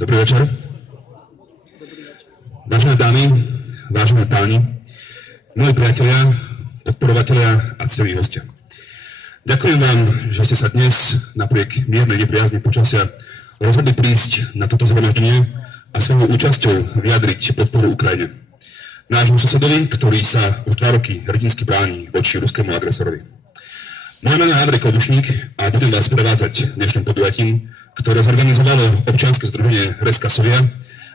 Dobrý večer. Vážené dámy, vážení páni, moji priatelia, podporovatelia a ctení hostia. Ďakujem vám, že ste sa dnes napriek miernej nepriazne počasia rozhodli prísť na toto zhromaždenie a svojou účasťou vyjadriť podporu Ukrajine. Nášmu susedovi, ktorý sa už 2 roky hrdinsky bráni voči ruskému agresorovi. Moje meno je Andrej Klobušník a budem vás prevádzať dnešným podujatím, ktoré zorganizovalo občianske združenie Reska Sovia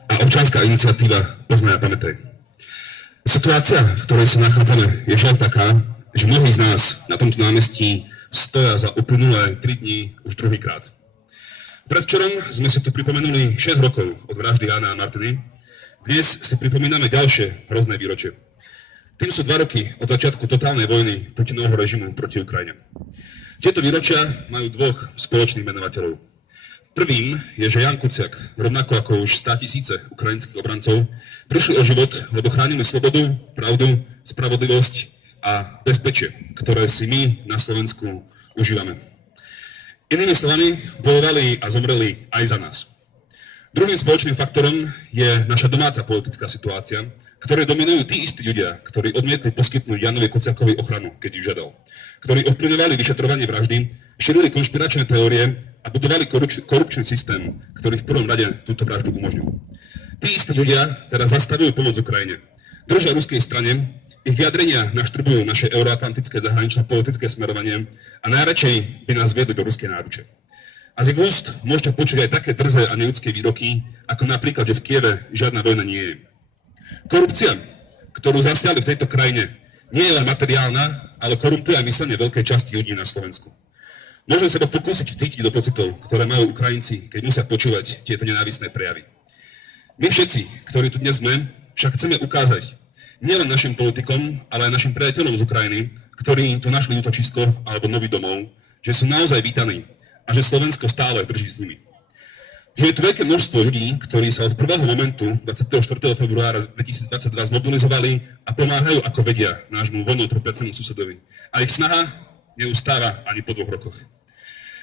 a občianská iniciatíva Poznaj a pamätaj. Situácia, v ktorej sa nachádzame, je žiaľ taká, že mnohí z nás na tomto námestí stoja za uplynulé 3 dní už druhýkrát. Predvčerom sme si tu pripomenuli 6 rokov od vraždy Jána a Martiny. Dnes si pripomíname ďalšie hrozné výročie. Tým sú 2 roky od začiatku totálnej vojny Putinovho režimu proti Ukrajine. Tieto výročia majú 2 spoločných menovateľov. Prvým je, že Ján Kuciak, rovnako ako už 100 000 ukrajinských obrancov, prišli o život, lebo chránili slobodu, pravdu, spravodlivosť a bezpečie, ktoré si my na Slovensku užívame. Inými slovami, bojovali a zomreli aj za nás. Druhým spoločným faktorom je naša domáca politická situácia, ktoré dominujú tí istí ľudia, ktorí odmietli poskytnúť Jánovi Kuciakovi ochranu, keď ju žiadal, ktorí ovplyvňovali vyšetrovanie vraždy, šírili konšpiračné teórie a budovali korupčný systém, ktorý v prvom rade túto vraždu umožnil. Tí istí ľudia teraz zastavujú pomoc Ukrajine, držia ruskej strane, ich vyjadrenia naštrbujú naše euroatlantické zahranično-politické smerovanie a najradšej by nás viedli do ruskej náruče. A z ich úst môžete počuť aj také drzé a neľudské výroky, ako napríklad, že v Kieve žiadna vojna nie je. Korupcia, ktorú zasiahli v tejto krajine, nie je len materiálna, ale korumpuje aj myslenie veľkej časti ľudí na Slovensku. Môžem sa pokúsiť vcítiť do pocitov, ktoré majú Ukrajinci, keď musia počúvať tieto nenávistné prejavy. My všetci, ktorí tu dnes sme, však chceme ukázať nielen našim politikom, ale aj našim priateľom z Ukrajiny, ktorí tu našli útočisko alebo nový domov, že sú naozaj vítaní a že Slovensko stále drží s nimi. Že je tu veľké množstvo ľudí, ktorí sa od prvého momentu 24. februára 2022 zmobilizovali a pomáhajú, ako vedia, nášmu vojnou trpiacemu susedovi. A ich snaha neustáva ani po 2 rokoch.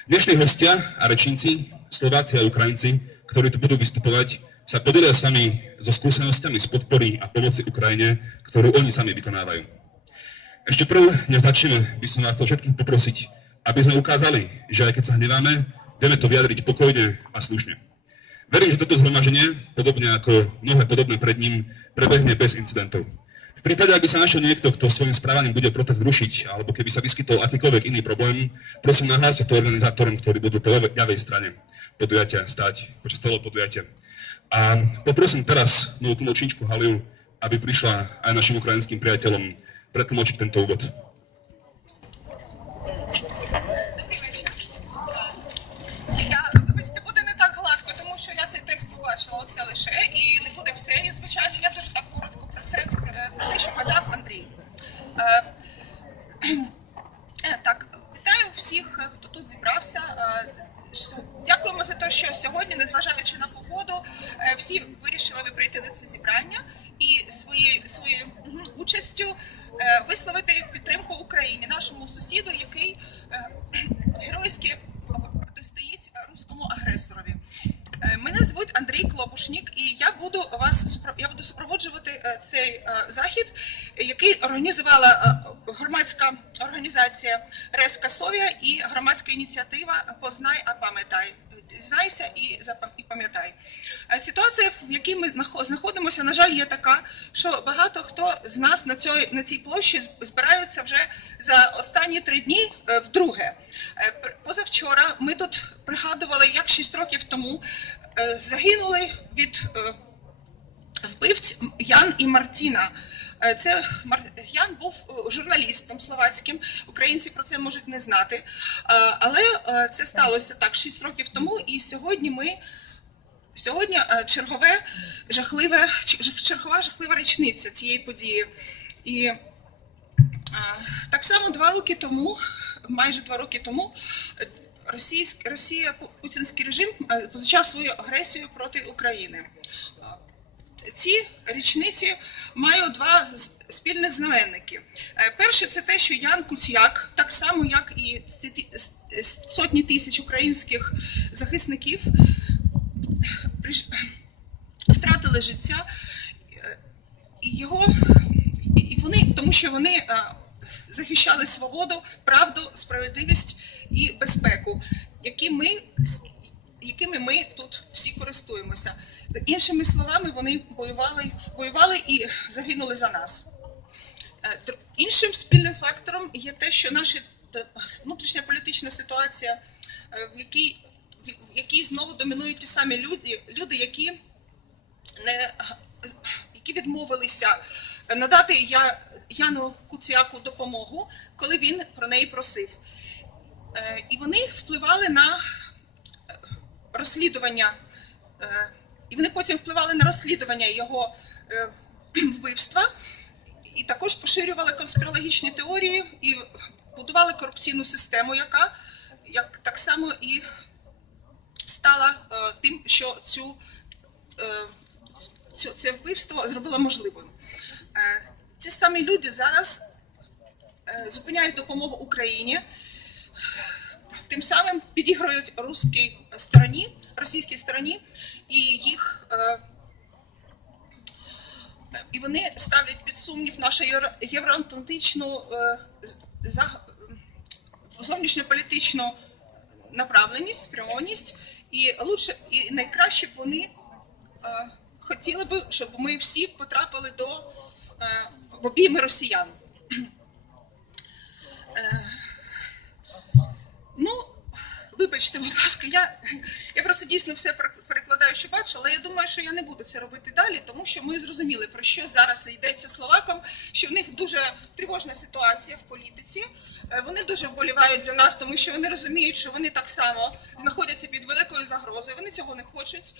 Dnešní hostia a rečníci, Slováci a Ukrajinci, ktorí tu budú vystupovať, sa podelia s vami so skúsenosťami z podpory a pomoci Ukrajine, ktorú oni sami vykonávajú. Ešte prv, než začneme, by som vás chcel všetkých poprosiť, aby sme ukázali, že aj keď sa hneváme, vieme to vyjadriť pokojne a slušne. Verím, že toto zhromaždenie, podobne ako mnohé podobné pred ním, prebehne bez incidentov. V prípade, ak by sa našiel niekto, kto svojím správaním bude protest rušiť, alebo keby sa vyskytol akýkoľvek iný problém, prosím nahláste to organizátorom, ktorí budú po ľavej strane podujatia stáť počas celého podujatia. A poprosím teraz moju tlmočníčku Haliu, aby prišla aj našim ukrajinským priateľom pretlmočiť tento úvod. Вибачте, буде не так гладко, тому що я цей текст побачила оце лише, і не буде все. І, звичайно, я дуже так коротко про це, про те, що казав Андрій. Так, вітаю всіх, хто тут зібрався. Дякуємо за те, що сьогодні, незважаючи на погоду, всі вирішили прийти на це зібрання і своєю участю висловити підтримку Україні, нашому сусіду, який геройськи протистоїть руському агресорові. Мене звуть Андрій Клобушнік, і я буду супроводжувати цей захід, який організувала громадська організація Реска Совія і громадська ініціатива «Познай, а пам'ятай». Дізнайся і пам'ятай. Ситуація, в якій ми знаходимося, на жаль, є така, що багато хто з нас на цій площі збираються вже за останні 3 дні вдруге. Позавчора ми тут пригадували, як 6 років тому загинули від вбивць Ян і Мартіна. Ян був журналістом словацьким, українці про це можуть не знати, але це сталося так 6 років тому, і сьогодні чергова жахлива річниця цієї події. І так само 2 роки тому, майже 2 роки тому, путінський режим почав свою агресію проти України. Ці річниці мають 2 спільних знаменники. Перше – це те, що Ян Куцяк, так само як і сотні тисяч українських захисників, втратили життя, і вони, тому що вони захищали свободу, правду, справедливість і безпеку, якими ми тут всі користуємося. Іншими словами, вони воювали і загинули за нас. Іншим спільним фактором є те, що наша внутрішня політична ситуація, в якій знову домінують ті самі люди, які відмовилися надати Яну Куцяку допомогу, коли він про неї просив. І вони впливали на розслідування, і вони потім впливали на розслідування його вбивства, і також поширювали конспірологічні теорії і будували корупційну систему, яка так само і стала тим, що це вбивство зробило можливим. Ці самі люди зараз зупиняють допомогу Україні, тим самим підігрують російській стороні, і вони ставлять під сумнів нашу євроатлантичну зовнішньополітичну направленість, спрямованість, і найкраще б вони хотіли б, щоб ми всі потрапили в обійми росіян. Вибачте, будь ласка, я просто дійсно все перекладаю, що бачу, але я думаю, що я не буду це робити далі, тому що ми зрозуміли, про що зараз йдеться словакам, що в них дуже тривожна ситуація в політиці, вони дуже вболівають за нас, тому що вони розуміють, що вони так само знаходяться під великою загрозою, вони цього не хочуть,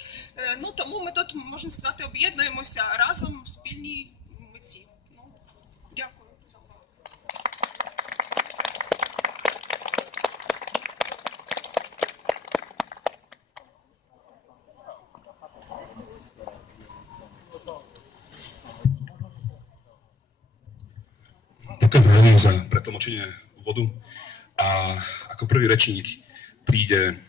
тому ми тут, можна сказати, об'єднуємося разом в спільній меті. Дякую за увагу. Ďakujem veľmi za pretlmočenie úvodu. A ako prvý rečník príde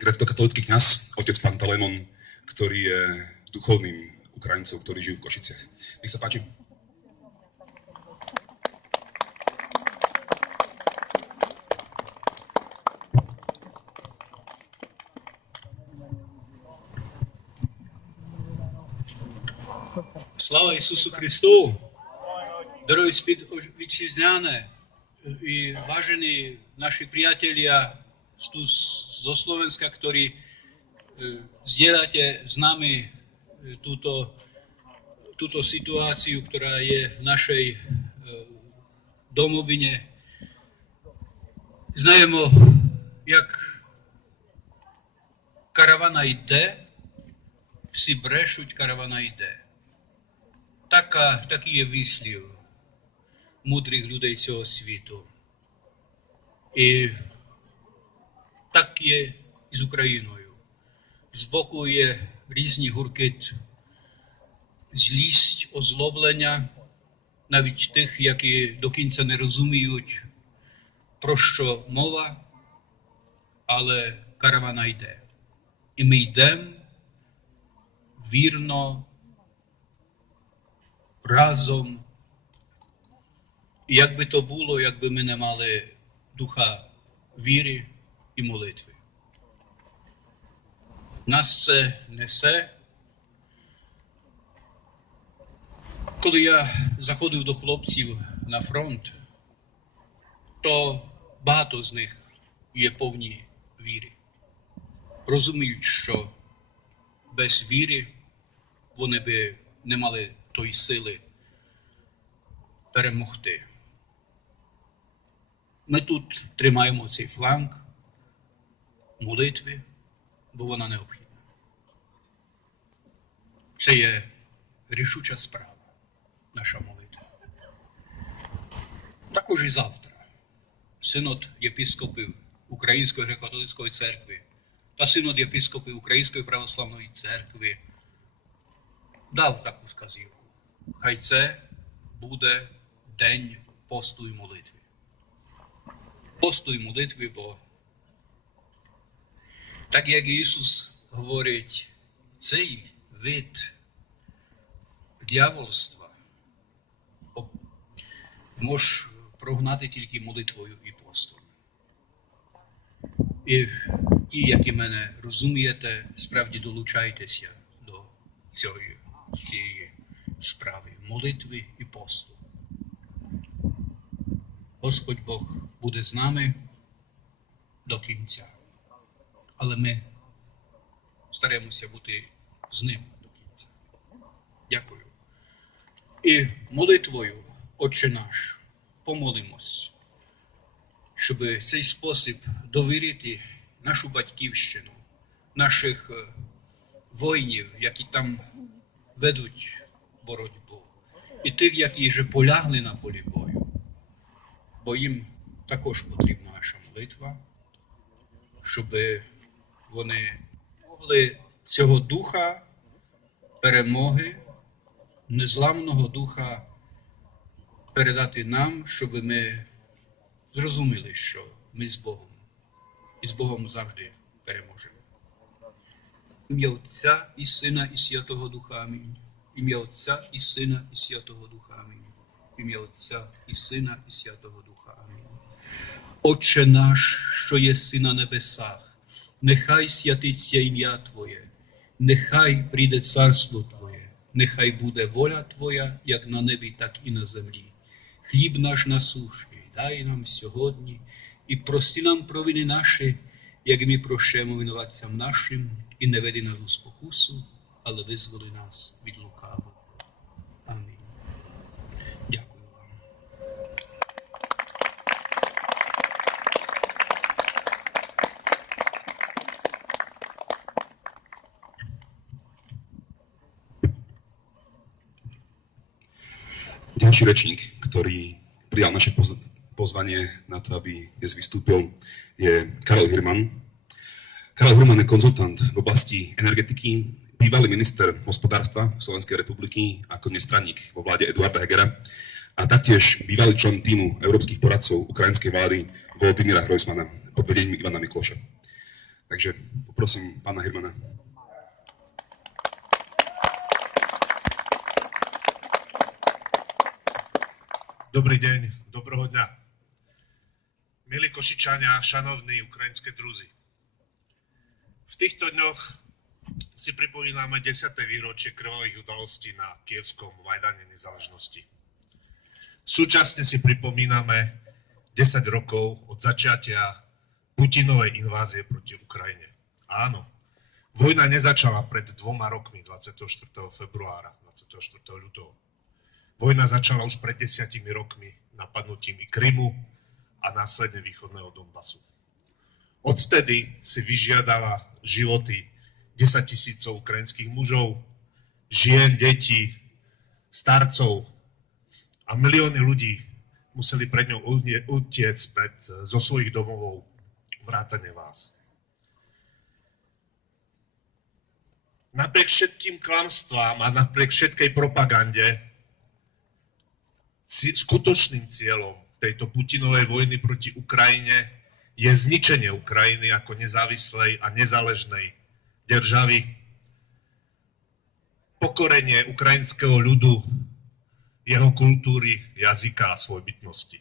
grécko-katolícky kňaz, otec Pantalémon, ktorý je duchovným Ukrajincov, ktorí žijú v Košiciach. Nech sa páči. Слава Ісусу Христу! Дорогі співвітчизняни і vážení наші приятеlia zo Slovenska, ktorí zdieľate s nami túto situáciu, ktorá je v našej domovine. Знаємо, як каравана йде, всі брешуть, каравана йде. Такий є вислів мудрих людей цього світу. І так є і з Україною. Збоку є різні гуркіт, злість, озлоблення, навіть тих, які до кінця не розуміють, про що мова, але каравана йде. І ми йдемо вірно, разом. І як би то було, якби ми не мали духа віри і молитви. Нас це несе. Коли я заходив до хлопців на фронт, то багато з них є повні віри. Розуміють, що без віри вони би не мали тої сили перемогти. Ми тут тримаємо цей фланг молитви, бо вона необхідна. Це є рішуча справа, наша молитва. Також і завтра синод єпископів Української греко-католицької церкви та синод єпископів Української православної церкви дав таку вказівку. Хай це буде день посту і молитви. Посту і молитви, бо так як Ісус говорить, цей вид дьявольства може прогнати тільки молитвою і постом. І ті, які мене розумієте, справді долучайтеся до цієї справи, молитви і посту. Господь Бог буде з нами до кінця. Але ми стараємося бути з ним до кінця. Дякую. І молитвою, Отче наш, помолимось, щоб цей спосіб довірити нашу батьківщину, наших воїнів, які там ведуть боротьбу, і тих, які вже полягли на полі бою, бо їм також потрібна наша молитва, щоб вони могли цього духа перемоги, незламного духа передати нам, щоб ми зрозуміли, що ми з Богом. І з Богом завжди переможемо. Ім'я Отця і Сина і Святого Духа. Амінь. Ім'я Отця і Сина і Святого Духа. Амінь. Ім'я Отця і Сина і Святого Духа. Амінь. Отче наш, що єси на небесах, нехай святиться ім'я Твоє, нехай прийде царство Твоє, нехай буде воля Твоя, як на небі, так і на землі. Хліб наш насущний дай нам сьогодні, і прости нам провини наші, як ми прощаємо винуватцям нашим, і не веди нас у спокусу, але визволи нас від лукавого. Амінь. Дякую вам. Ďalší rečník, ktorý prijal naše pozvanie na to, aby dnes vystúpil, je Karel Hirman. Karel Hirman je konzultant v oblasti energetiky, bývalý minister hospodárstva Slovenskej republiky ako nestraník vo vláde Eduarda Hegera a taktiež bývalý člen týmu európskych poradcov ukrajinskej vlády Volodymyra Hrojsmana pod vedením Ivana Mikloša. Takže poprosím pána Hirmana. Dobrý deň, dobrého dňa. Milí Košičania, šanovní ukrajinské druzy. V týchto dňoch si pripomíname 10. výročie krvavých udalostí na Kyjevskom Majdane nezáležnosti. Súčasne si pripomíname 10 rokov od začiatia Putinovej invázie proti Ukrajine. Áno, vojna nezačala pred 2 rokmi, 24. februára, 24. ľutého. Vojna začala už pred 10 rokmi napadnutím i Krymu a následne východného Donbasu. Odvtedy si vyžiadala životy 10 000 ukrajinských mužov, žien, detí, starcov a milióny ľudí museli pred ňou utiecť zo svojich domovov, vrátane vás. Napriek všetkým klamstvám a napriek všetkej propagande skutočným cieľom tejto Putinovej vojny proti Ukrajine je zničenie Ukrajiny ako nezávislej a nezáležnej državy, pokorenie ukrajinského ľudu, jeho kultúry, jazyka a svojbytnosti.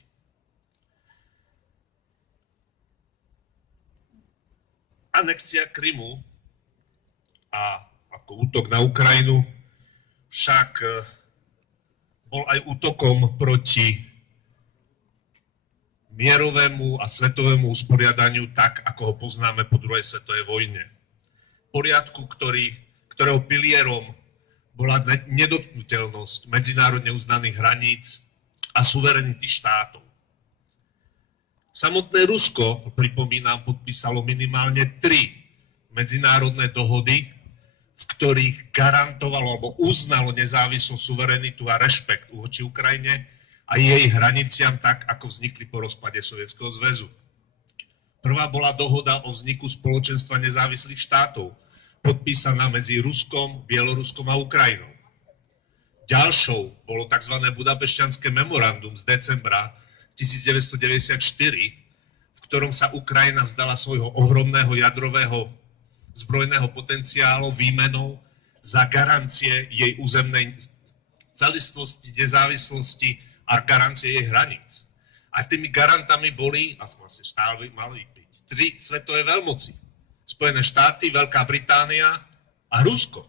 Anexia Krymu a ako útok na Ukrajinu však bol aj útokom proti mierovému a svetovému usporiadaniu tak, ako ho poznáme po druhej svetovej vojne. Poriadku, ktorého pilierom bola nedotknuteľnosť medzinárodne uznaných hraníc a suverenity štátov. Samotné Rusko, pripomínam, podpísalo minimálne 3 medzinárodné dohody, v ktorých garantovalo alebo uznalo nezávislosť, suverenitu a rešpekt voči Ukrajine a jej hraniciam tak, ako vznikli po rozpade Sovietskeho zväzu. Prvá bola dohoda o vzniku spoločenstva nezávislých štátov, podpísaná medzi Ruskom, Bieloruskom a Ukrajinou. Ďalšou bolo tzv. Budapešťanské memorandum z decembra 1994, v ktorom sa Ukrajina vzdala svojho ohromného jadrového zbrojného potenciálu výmenou za garancie jej územnej celistvosti, nezávislosti a garancie jej hraníc. A tými garantami boli, aspoň asi stále mali byť, 3 svetové veľmoci. Spojené štáty, Veľká Británia a Rusko.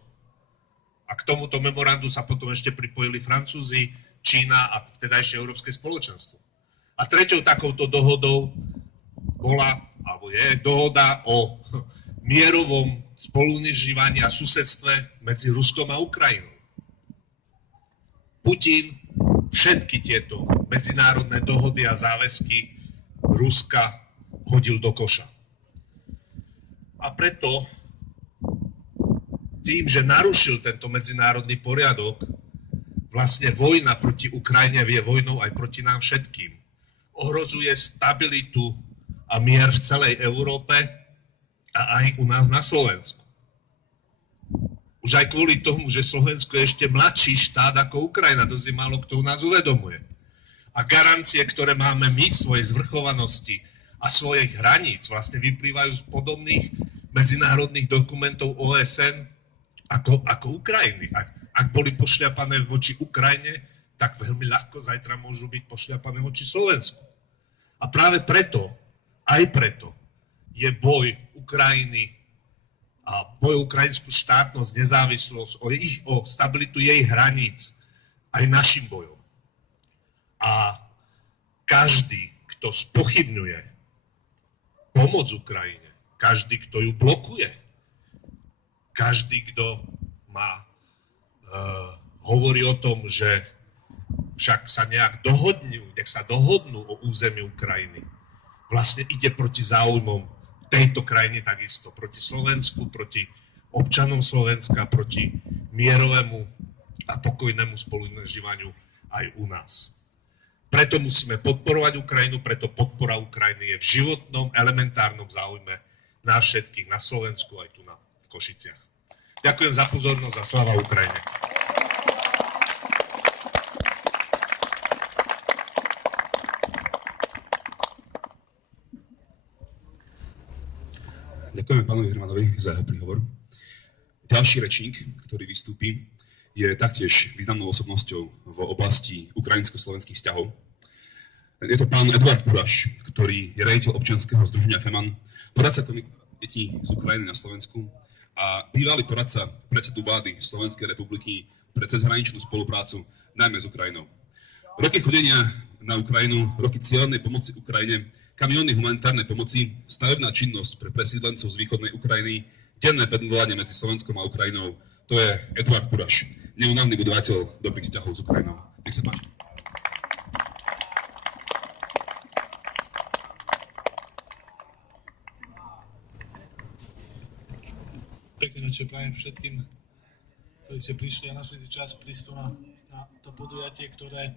A k tomuto memorandu sa potom ešte pripojili Francúzi, Čína a vtedajšie Európske spoločenstvo. A treťou takouto dohodou bola, alebo je, dohoda o mierovom spolunažívaní a susedstve medzi Ruskom a Ukrajinou. Putin všetky tieto medzinárodné dohody a záväzky Ruska hodil do koša. A preto tým, že narušil tento medzinárodný poriadok, vlastne vojna proti Ukrajine je vojnou aj proti nám všetkým. Ohrozuje stabilitu a mier v celej Európe a aj u nás na Slovensku. Už aj kvôli tomu, že Slovensko je ešte mladší štát ako Ukrajina, to si málo kto u nás uvedomuje. A garancie, ktoré máme my, svojej zvrchovanosti a svojich hraníc, vlastne vyplývajú z podobných medzinárodných dokumentov OSN ako Ukrajiny. Ak boli pošľapané voči Ukrajine, tak veľmi ľahko zajtra môžu byť pošľapané voči Slovensku. A práve preto, aj preto, je boj Ukrajiny a boj o ukrajinskú štátnosť, nezávislosť, o stabilitu jej hraníc aj našim bojom. A každý, kto spochybňuje pomoc Ukrajine, každý, kto ju blokuje, každý, kto hovorí o tom, že však sa nejak dohodnú o území Ukrajiny, vlastne ide proti záujmom tejto krajiny takisto, proti Slovensku, proti občanom Slovenska, proti mierovému a pokojnému spolunažívaniu aj u nás. Preto musíme podporovať Ukrajinu, preto podpora Ukrajiny je v životnom, elementárnom záujme nás všetkých na Slovensku aj tu v Košiciach. Ďakujem za pozornosť a sláva Ukrajine. Ďakujeme pánovi Hermanovi za jeho príhovor. Ďalší rečník, ktorý vystúpi, je taktiež významnou osobnosťou v oblasti ukrajinsko-slovenských vzťahov. Je to pán Eduard Buraš, ktorý je riaditeľ občianskeho združenia FEMAN, poradca Komitetu detí z Ukrajiny na Slovensku a bývalý poradca predsedu vlády Slovenskej republiky pre cezhraničnú spoluprácu, najmä s Ukrajinou. Roky chodenia na Ukrajinu, roky cieľnej pomoci Ukrajine, kamióny humanitárnej pomoci, stavebná činnosť pre presídlencov z východnej Ukrajiny, denné pendlovanie medzi Slovenskom a Ukrajinou. To je Eduard Buraš, neúnavný budovateľ dobrých vzťahov s Ukrajinou. Nech sa páči. Pekný večer prajem všetkým, ktorí ste prišli a našli si čas prísť na to podujatie, ktoré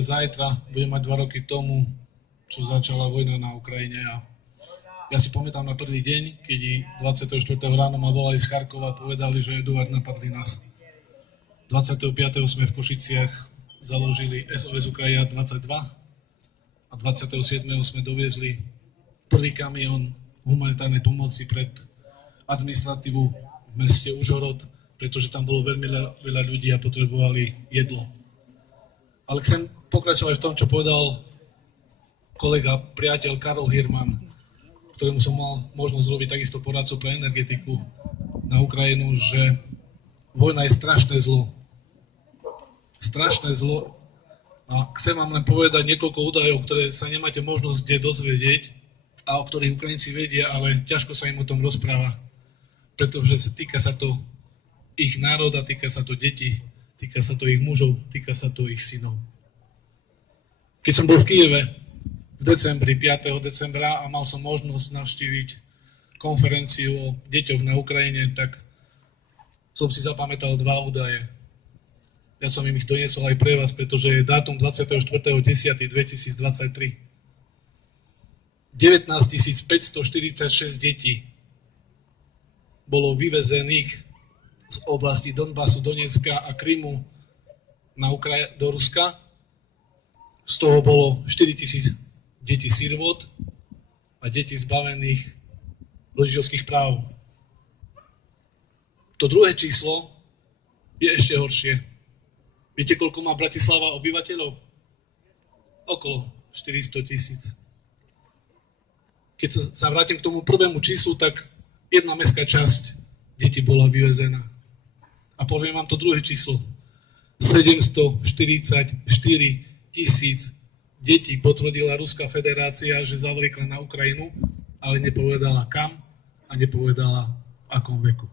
zajtra bude mať 2 roky tomu, čo začala vojna na Ukrajine. A ja si pamätám na prvý deň, keď 24. ráno ma volali z Charkova a povedali, že Eduard, napadli nás. 25. sme v Košiciach založili SOS Ukrajina 22 a 27. sme doviezli prvý kamión humanitárnej pomoci pred administratívu v meste Užhorod, pretože tam bolo veľmi veľa ľudí a potrebovali jedlo. Ale chcem pokračovať v tom, čo povedal kolega, priateľ Karol Hirman, ktorému som mal možnosť robiť takisto poradcu pre energetiku na Ukrajinu, že vojna je strašné zlo. Strašné zlo. A chcem vám len povedať niekoľko údajov, ktoré sa nemáte možnosť kde dozvedieť a o ktorých Ukrajinci vedia, ale ťažko sa im o tom rozpráva. Pretože týka sa to ich národa, týka sa to detí, týka sa to ich mužov, týka sa to ich synov. Keď som bol v Kyjeve v decembri, 5. decembra a mal som možnosť navštíviť konferenciu o deťoch na Ukrajine, tak som si zapamätal 2 údaje. Ja som im ich doniesol aj pre vás, pretože je dátum 24.10.2023. 19 546 detí bolo vyvezených z oblasti Donbasu, Donecka a Krymu do Ruska. Z toho bolo 4 000 detí sirvot a detí zbavených rodičovských práv. To druhé číslo je ešte horšie. Viete, koľko má Bratislava obyvateľov? Okolo 400 000. Keď sa vrátim k tomu prvému číslu, tak jedna mestská časť detí bola vyvezená. A poviem vám to druhé číslo. 744 000 detí potvrdila Ruská federácia, že zavliekla na Ukrajinu, ale nepovedala kam a nepovedala v akom veku.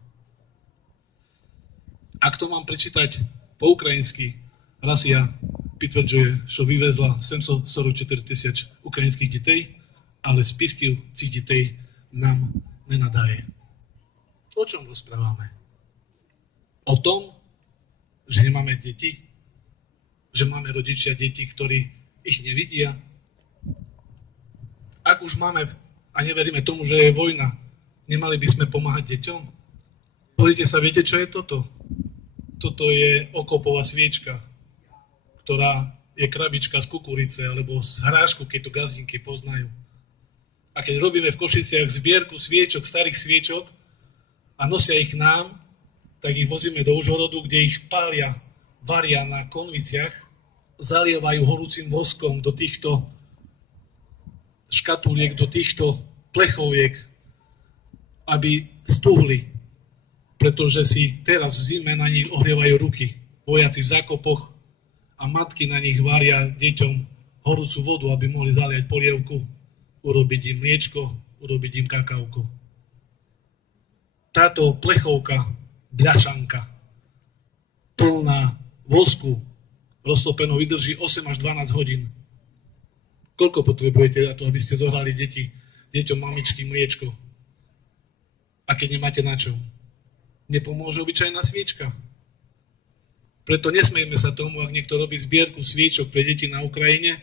Ak to mám prečítať po ukrajinsky, Rasia підтверджує, що вивезла 744 000 українських дітей, але списків цих дітей нам не надає. O čom rozprávame? O tom, že nemáme deti? Že máme rodičia detí, ktorí ich nevidia? Ak už máme a neveríme tomu, že je vojna, nemali by sme pomáhať deťom? Pozrite sa, viete, čo je toto? Toto je okopová sviečka, ktorá je krabička z kukurice alebo z hrášku, keď to gazdinky poznajú. A keď robíme v Košiciach zbierku sviečok, starých sviečok a nosia ich k nám, tak ich vozíme do Užhorodu, kde ich pália, varia na konviciach, zalievajú horúcim voskom do týchto škatuliek, do týchto plechoviek, aby stuhli, pretože si teraz v zime na nich ohrievajú ruky. Vojaci v zákopoch a matky na nich varia deťom horúcu vodu, aby mohli zaliať polievku, urobiť im mliečko, urobiť im kakauko. Táto plechovka, bľašanka, plná vosku, roztopenou vydrží 8 až 12 hodín. Koľko potrebujete na to, aby ste zohrali deťom mamičky mliečko? A keď nemáte na čo? Nepomôže obyčajná sviečka. Preto nesmejme sa tomu, ak niekto robí zbierku sviečok pre deti na Ukrajine,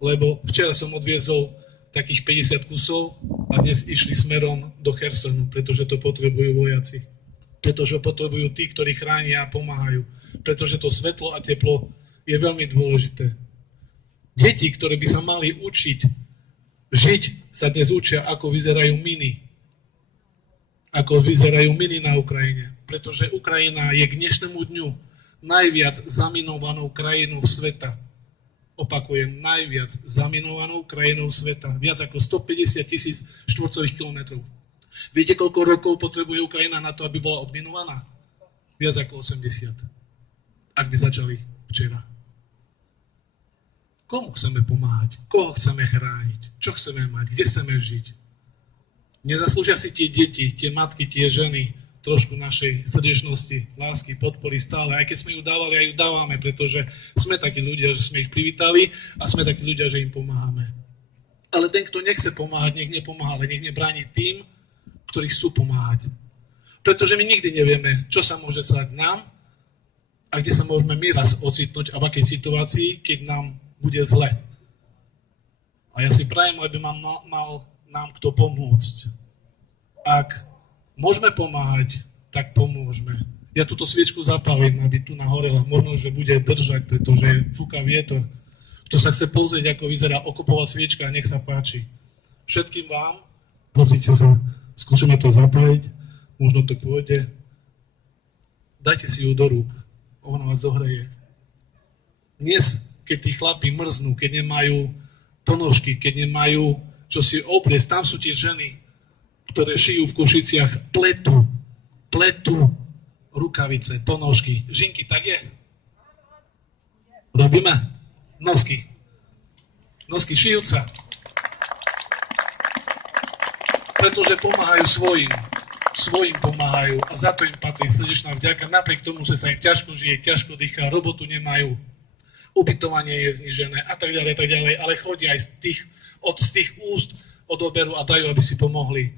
lebo včera som odviezol takých 50 kusov a dnes išli smerom do Chersonu, pretože to potrebujú vojaci. Pretože potrebujú tí, ktorí chránia a pomáhajú. Pretože to svetlo a teplo je veľmi dôležité. Deti, ktoré by sa mali učiť žiť, sa dnes učia, ako vyzerajú miny. Ako vyzerajú miny na Ukrajine. Pretože Ukrajina je k dnešnému dňu najviac zaminovanou krajinou sveta. Opakujem, najviac zaminovanou krajinou sveta. Viac ako 150 000 štvorcových kilometrov. Viete, koľko rokov potrebuje Ukrajina na to, aby bola odminovaná? Viac ako 80. Ak by začali včera. Komu chceme pomáhať? Koho chceme chrániť? Čo chceme mať? Kde chceme žiť? Nezaslúžia si tie deti, tie matky, tie ženy trošku našej srdečnosti, lásky, podpory stále. Aj keď sme ju dávali, aj ju dávame, pretože sme takí ľudia, že sme ich privítali a sme takí ľudia, že im pomáhame. Ale ten, kto nechce pomáhať, nech nepomáha, ale nech nebráni tým, ktorí chcú pomáhať. Pretože my nikdy nevieme, čo sa môže stať nám a kde sa môžeme my raz ocitnúť a v akej situácii, keď nám bude zle. A ja si prajem, aby mal nám kto pomôcť. Ak môžeme pomáhať, tak pomôžme. Ja túto sviečku zapálim, aby tu nahorela. Možno, že bude držať, pretože fúka vietor. Kto sa chce pozrieť, ako vyzerá okopová sviečka, nech sa páči. Všetkým vám, pozrite sa, skúšame to zapáliť, možno to pôjde. Dajte si ju do rúk, ona vás zohreje. Dnes, keď tí chlapi mrznú, keď nemajú ponožky, keď nemajú čo si obliecť, tam sú tie ženy, ktoré šijú v Košiciach, pletu rukavice, ponožky, žinky, tak je. Robíme? Nosky šijúca. Pretože pomáhajú svojim pomáhajú a za to im patrí srdečná vďaka, napriek tomu, že sa im ťažko žije, ťažko dýchá, robotu nemajú, ubytovanie je znižené a tak ďalej, ale chodia aj z tých úst odoberú a dajú, aby si pomohli.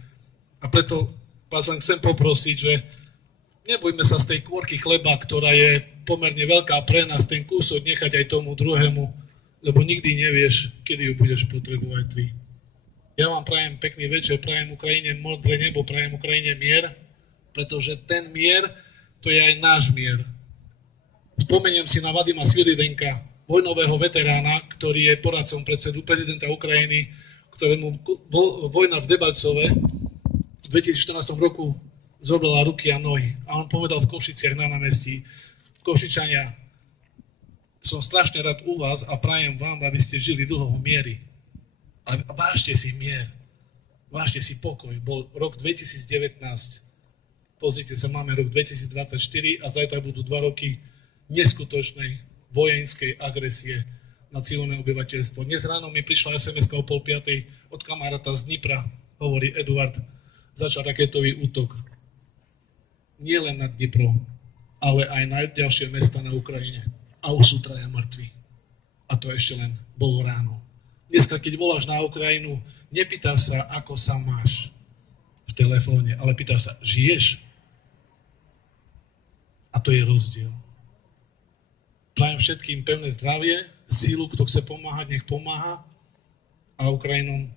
A preto vás len chcem poprosiť, že nebojme sa z tej kôrky chleba, ktorá je pomerne veľká pre nás, ten kúsok nechať aj tomu druhému, lebo nikdy nevieš, kedy ju budeš potrebovať ty. Ja vám prajem pekný večer, prajem Ukrajine modré nebo, prajem Ukrajine mier, pretože ten mier, to je aj náš mier. Spomeniem si na Vadima Sviridenka, vojnového veterána, ktorý je poradcom predsedu prezidenta Ukrajiny, ktorému vojna v Debalcove v 2014 roku zobrala ruky a nohy. A on povedal v Košiciach na námestí, Košičania, som strašne rád u vás a prajem vám, aby ste žili dlho v miery. Ale vážte si mier, vážte si pokoj. Bol rok 2019, pozrite sa, máme rok 2024 a zajtra budú 2 roky neskutočnej vojenskej agresie na civilné obyvateľstvo. Dnes ráno mi prišla SMS-ka o 4:30 od kamaráta z Dnipra, hovorí Eduard, začal raketový útok. Nie len nad Dniprom, ale aj na ďalšie mesta na Ukrajine. A už sú 3 mŕtvi. A to ešte len bolo ráno. Dneska, keď voláš na Ukrajinu, nepýtaš sa, ako sa máš v telefóne, ale pýtaš sa, žiješ? A to je rozdiel. Prajem všetkým pevné zdravie, sílu, kto chce pomáhať, nech pomáha. A Ukrajine,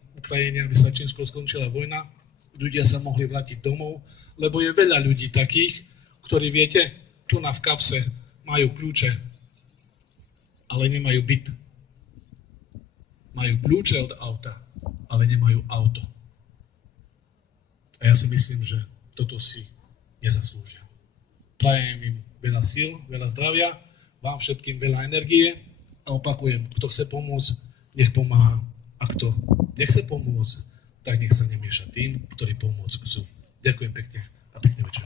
aby sa čím skôr skončila vojna, ľudia sa mohli vrátiť domov, lebo je veľa ľudí takých, ktorí, viete, tu v kapse majú kľúče, ale nemajú byt. Majú kľúče od auta, ale nemajú auto. A ja si myslím, že toto si nezaslúžia. Prajem im veľa síl, veľa zdravia, vám všetkým veľa energie a opakujem, kto chce pomôcť, nech pomáha. A kto nechce pomôcť, tak nech sa nemieša tým, ktorí pomôcť chcú. Ďakujem pekne a pekný večer.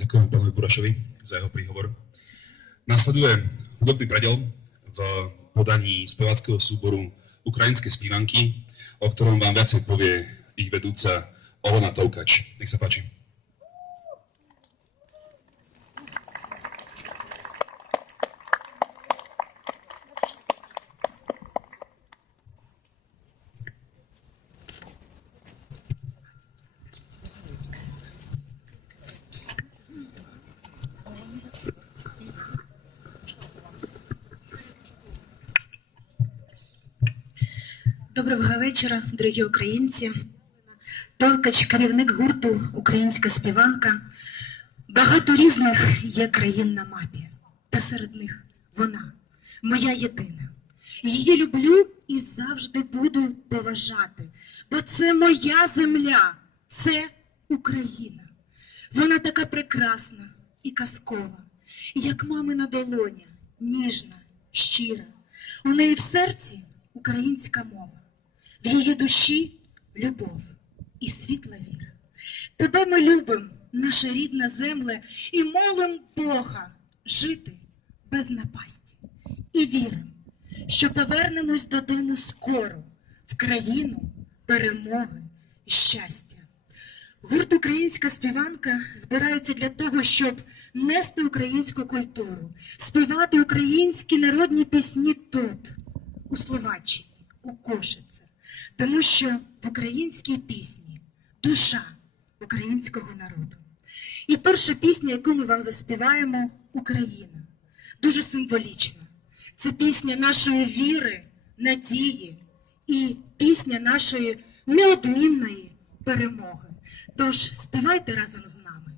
Ďakujem pánovi Burašovi za jeho príhovor. Nasleduje hudobný predel v podaní speváckeho súboru Ukrajinské spívanky, o ktorom vám viacej povie ich vedúca Olena Toukač. Nech sa páči. Доброго вечора, дорогі українці. Толкач, керівник гурту «Українська співанка». Багато різних є країн на мапі, та серед них вона, моя єдина. Її люблю і завжди буду поважати, бо це моя земля, це Україна. Вона така прекрасна і казкова, як мамина долоня, ніжна, щира. У неї в серці українська мова, в її душі любов і світла віра. Тебе ми любим, наша рідна земле, і молим Бога жити без напасті. І вірим, що повернемось додому скоро, в країну перемоги і щастя. Гурт «Українська співанка» збирається для того, щоб нести українську культуру, співати українські народні пісні тут, у Словаччині, у Кошице. Тому що в українській пісні душа українського народу. І перша пісня, яку ми вам заспіваємо, «Україна», дуже символічна. Це пісня нашої віри, надії і пісня нашої неодмінної перемоги. Тож співайте разом з нами.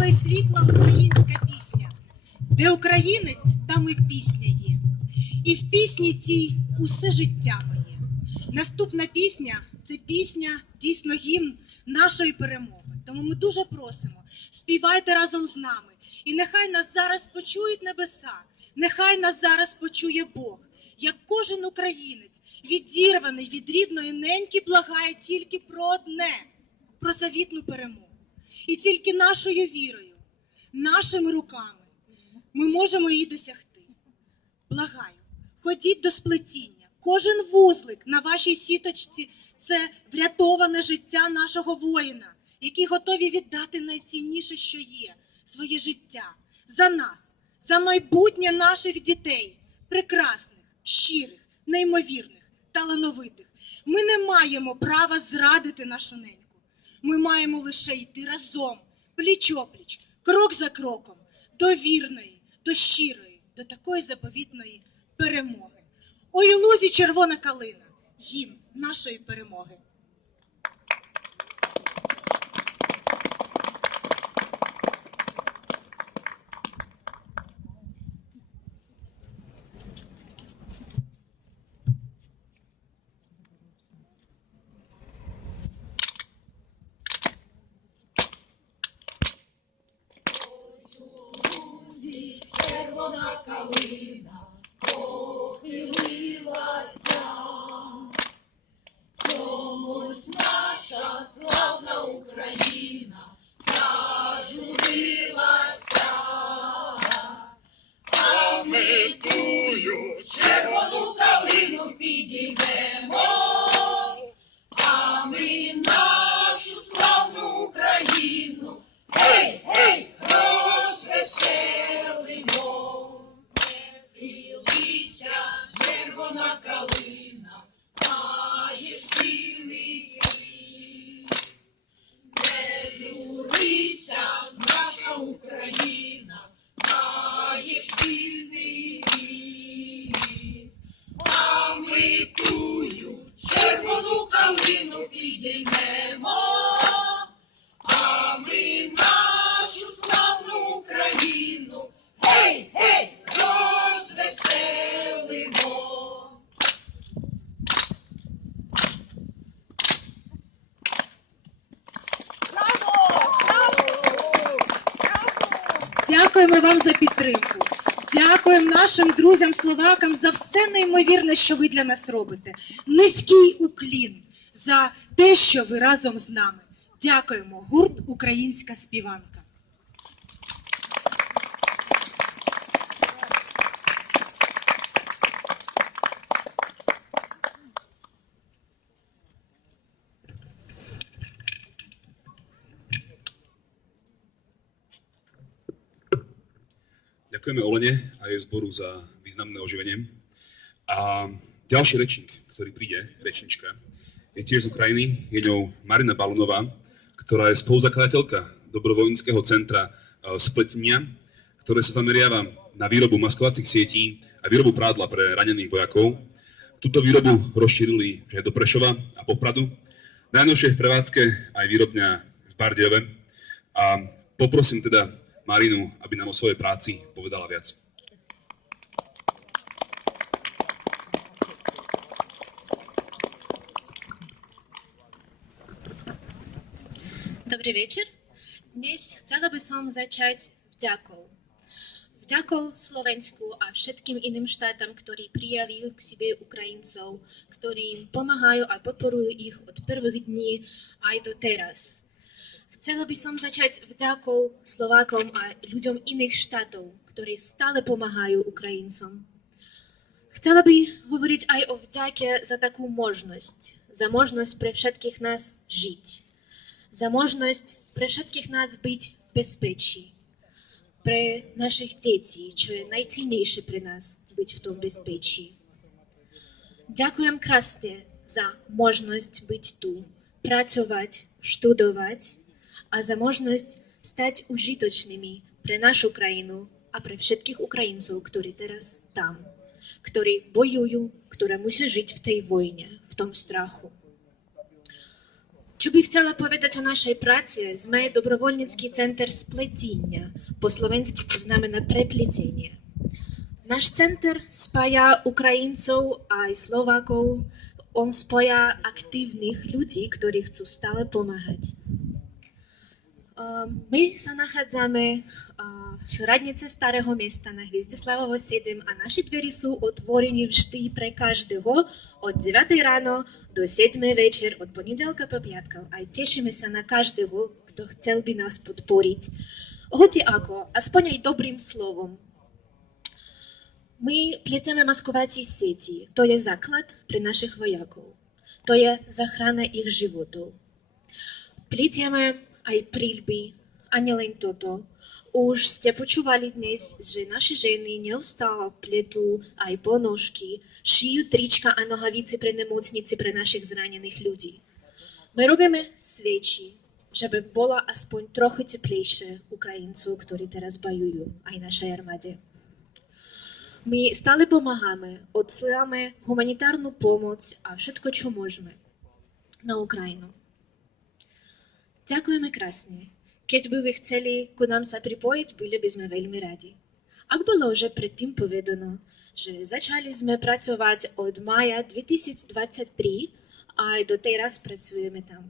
яскрава і світла українська пісня. Де українець, там і пісня є. І в пісні тій усе життя моє. Наступна пісня – це пісня, дійсно гімн нашої перемоги. Тому ми дуже просимо, співайте разом з нами. І нехай нас зараз почують небеса, нехай нас зараз почує Бог. Як кожен українець, відірваний від рідної неньки, благає тільки про одне – про завітну перемогу. І тільки нашою вірою, нашими руками ми можемо її досягти. Благаю, ходіть до сплетіння. Кожен вузлик на вашій сіточці – це врятоване життя нашого воїна, які готові віддати найцінніше, що є – своє життя. За нас, за майбутнє наших дітей, прекрасних, щирих, неймовірних, талановитих. Ми не маємо права зрадити нашу неньку. Ми маємо лише йти разом, пліч-опліч, крок за кроком, до вірної, до щирої, до такої заповітної перемоги. Ой, у лузі червона калина, гімн нашої перемоги. Червона калина похилилася, чомусь наша славна Україна зажурилася, а ми тую червону калину підіймемо, а ми нашу славну Україну, гей, гей, розвеселимо. Хилися, червона калина, маєш вільний цвіт. Не журися, наша Україна, маєш вільний рід. А ми тую червону калину підіймемо, а ми нашу славну Україну, гей, гей, розвеселимо. Дякуємо вам за підтримку. Дякуємо нашим друзям-словакам за все неймовірне, що ви для нас робите. Низький уклін за те, що ви разом з нами. Дякуємо. Гурт «Українська співанка». Ďakujeme Olene a jej zboru za významné oživenie. A ďalší rečník, ktorý príde, rečnička, je tiež z Ukrajiny, je ňou Marina Balunová, ktorá je spoluzakladateľka dobrovoľníckeho centra Spletenia, ktoré sa zameriava na výrobu maskovacích sietí a výrobu prádla pre ranených vojakov. Túto výrobu rozšírili že do Prešova a Popradu. Najnovšie v prevádzke aj výrobňa v Bardejove. A poprosím teda Marinu, aby nám o svojej práci povedala viac. Добрий вечір. Dnes chcela by som začať vďakou. Vďakou Slovensku a všetkým iným štátom, ktorí prijali k sebe Ukrajincov, ktorí im pomáhajú a podporujú ich od prvých dní aj do teraz. Chcela by som začať vďakou Slovákom a ľuďom iných štátov, ktorí stále pomáhajú Ukrajincom. Chcela by hovoriť aj o vďake za takú možnosť, za možnosť pre všetkých nás žiť, za možnosť pre všetkých nás byť v bezpečí, pre našich detí, čo je najcennejšie pre nás byť v tom bezpečí. Ďakujem krásne za možnosť byť tu, pracovať, študovať a za možnosť stať užitočnými pre našu krajinu a pre všetkých Ukrajincov, ktorí teraz tam, ktorí bojujú, ktorí musia žiť v tej vojne, v tom strachu. Čo by chcela povedať o našej práci? Sme dobrovoľnícky center spletenia. Po slovensky to znamená prepletenie. Náš center spája Ukrajincov aj Slovákov. On spája aktívnych ľudí, ktorí chcú stále pomáhať. My sa nachádzame v radnice Starého mesta na Hviezdeslavovo 7 a naše dvery sú otvorení vždy pre každého od 9 ráno do 7 večer od ponedeľka po piatkov. Aj tešíme sa na každého, kto chcel by nás podporiť. Hoci ako, aspoň aj dobrým slovom. My pletieme maskovacie sieti. To je základ pre našich vojakov. To je záchrana ich životov. Pletieme aj príľby a nielen toto. Už ste počúvali dnes, že naše ženy neustále pletú aj ponožky, šijú trička a nohavice pre nemocnici pre našich zranených ľudí. My robíme sviečky, že by bola aspoň trochu teplejšie Ukrajincov, ktorí teraz bojujú aj našej armáde. My stále pomáhame, odsielame humanitárnu pomoc a všetko, čo môžeme na Ukrajinu. Ďakujeme krásne. Keď by vy chceli ku nám sa pripojiť, byli by sme veľmi radi. Ak bolo už predtým povedano, že začali sme pracovať od mája 2023 a aj doteraz pracujeme tam.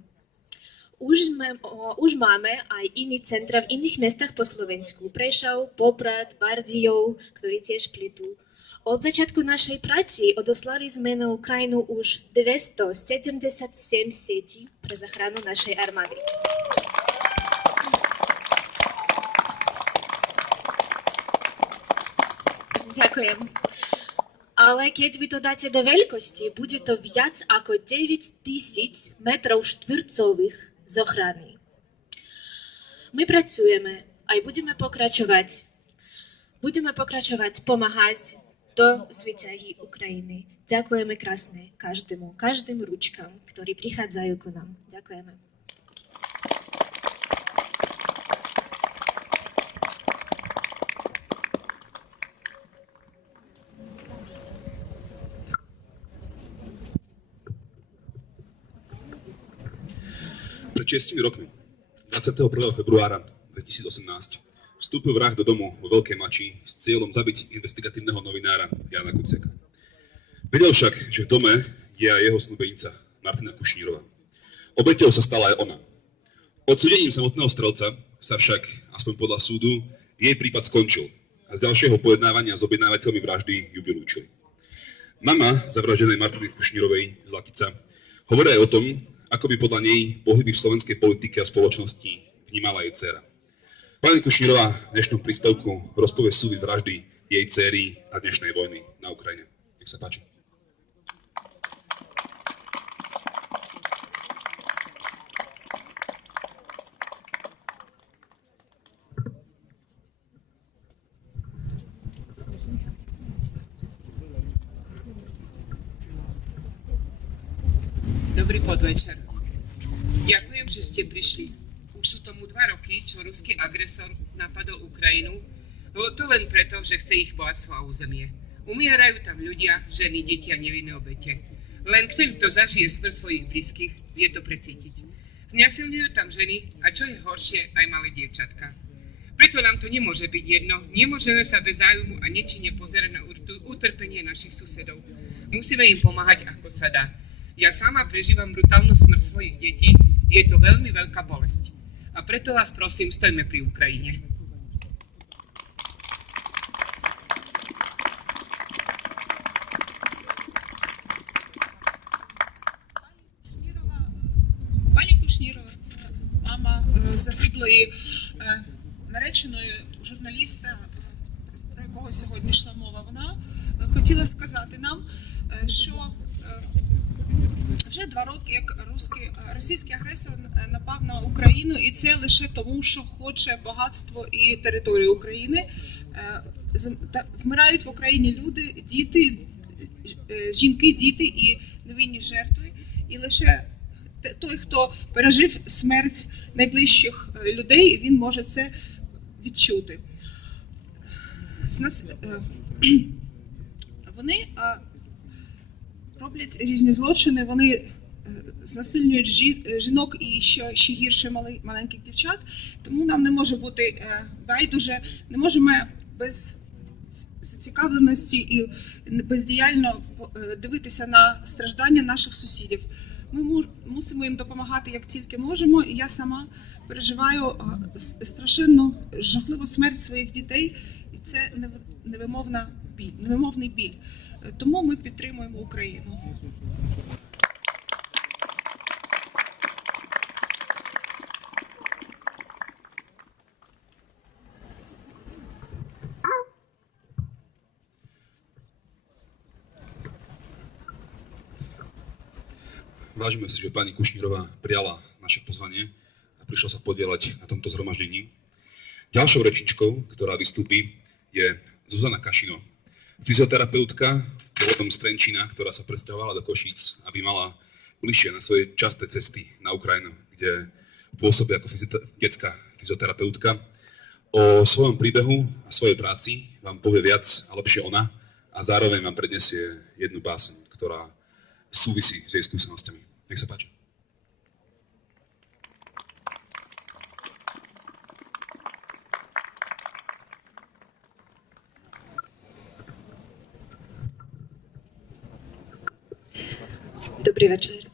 Už máme aj iné centra v iných mestách po Slovensku. Prešov, Poprad, Bardejov, ktorí tiež pletú. Od začiatku našej práci odoslali sme na Ukrajinu už 277 sietí pre záchranu našej armády. Ďakujem. Ale keď vy to dáte do veľkosti, bude to viac ako 9,000 metrov štvorcových z ochrany. My pracujeme aj budeme pokračovať. Budeme pokračovať pomáhať do zvíťazí Ukrajiny. Ďakujeme krásne každým ručkám, ktorí prichádzajú ku nám. Ďakujeme. Pred 6 rokmi, 21. februára 2018, vstúpil vrah do domu vo Veľkej Mači s cieľom zabiť investigatívneho novinára Jána Kuciaka. Vedel však, že v dome je aj jeho snúbenica Martina Kušnírová. Obeťou sa stala aj ona. Odsúdením samotného strelca sa však, aspoň podľa súdu, jej prípad skončil a z ďalšieho pojednávania s objednávateľmi vraždy ju vylúčili. Mama zavraždenej Martiny Kušnírovej z Latica hovorí aj o tom, ako by podľa nej pohyby v slovenskej politike a spoločnosti vnímala jej dcéra. Pani Kušnírová v dnešnom príspevku rozpovie súvis vraždy jej dcéry a dnešnej vojny na Ukrajine. Nech sa páči. Dobrý podvečer. Ďakujem, že ste prišli. Už sú tomu 2 roky, čo ruský agresor napadol Ukrajinu. Bolo to len preto, že chce ich bohatstvo a územie. Umierajú tam ľudia, ženy, deti a nevinné obete. Len kto zažije smrť svojich blízkych, vie to precítiť. Znásilňujú tam ženy a čo je horšie, aj malé dievčatka. Preto nám to nemôže byť jedno. Nemôžeme sa bez záujmu a nečine pozerať na utrpenie našich susedov. Musíme im pomáhať, ako sa dá. Ja sama prežívam brutálnu smrť svojich detí, je to veľmi veľká bolesť. A preto vás prosím, stojme pri Ukrajine. Пані Кушнірова, це мама загиблої нареченої журналіста, про якого сьогодні йшла мова. Вона хотіла сказати нам, що вже 2 роки, як російський агресор напав на Україну, і це лише тому, що хоче багатство і територію України. Вмирають в Україні люди, діти, жінки, діти і невинні жертви. І лише той, хто пережив смерть найближчих людей, він може це відчути. Вони роблять різні злочини, вони знасильнюють жінок і ще гірше маленьких дівчат. Тому нам не може бути байдуже, не можемо без зацікавленості і бездіяльно дивитися на страждання наших сусідів. Ми мусимо їм допомагати як тільки можемо, і я сама переживаю страшенну, жахливу смерть своїх дітей, і це невимовний біль. Тому ми підтримуємо Україну. Vážime si, že pani Kušnírová prijala naše pozvanie a prišla sa podieľať na tomto zhromaždení. Ďalšou rečničkou, ktorá vystúpi, je Zuzana Kašino, fyzioterapeutka pôvodom z Trenčína, ktorá sa presťahovala do Košíc, aby mala bližšie na svoje časté cesty na Ukrajinu, kde pôsobí ako detská fyzioterapeutka. O svojom príbehu a svojej práci vám povie viac a lepšie ona a zároveň vám predniesie jednu báseň, ktorá súvisí s jej skúsenostiami. Nech sa páči. Dobrý večer.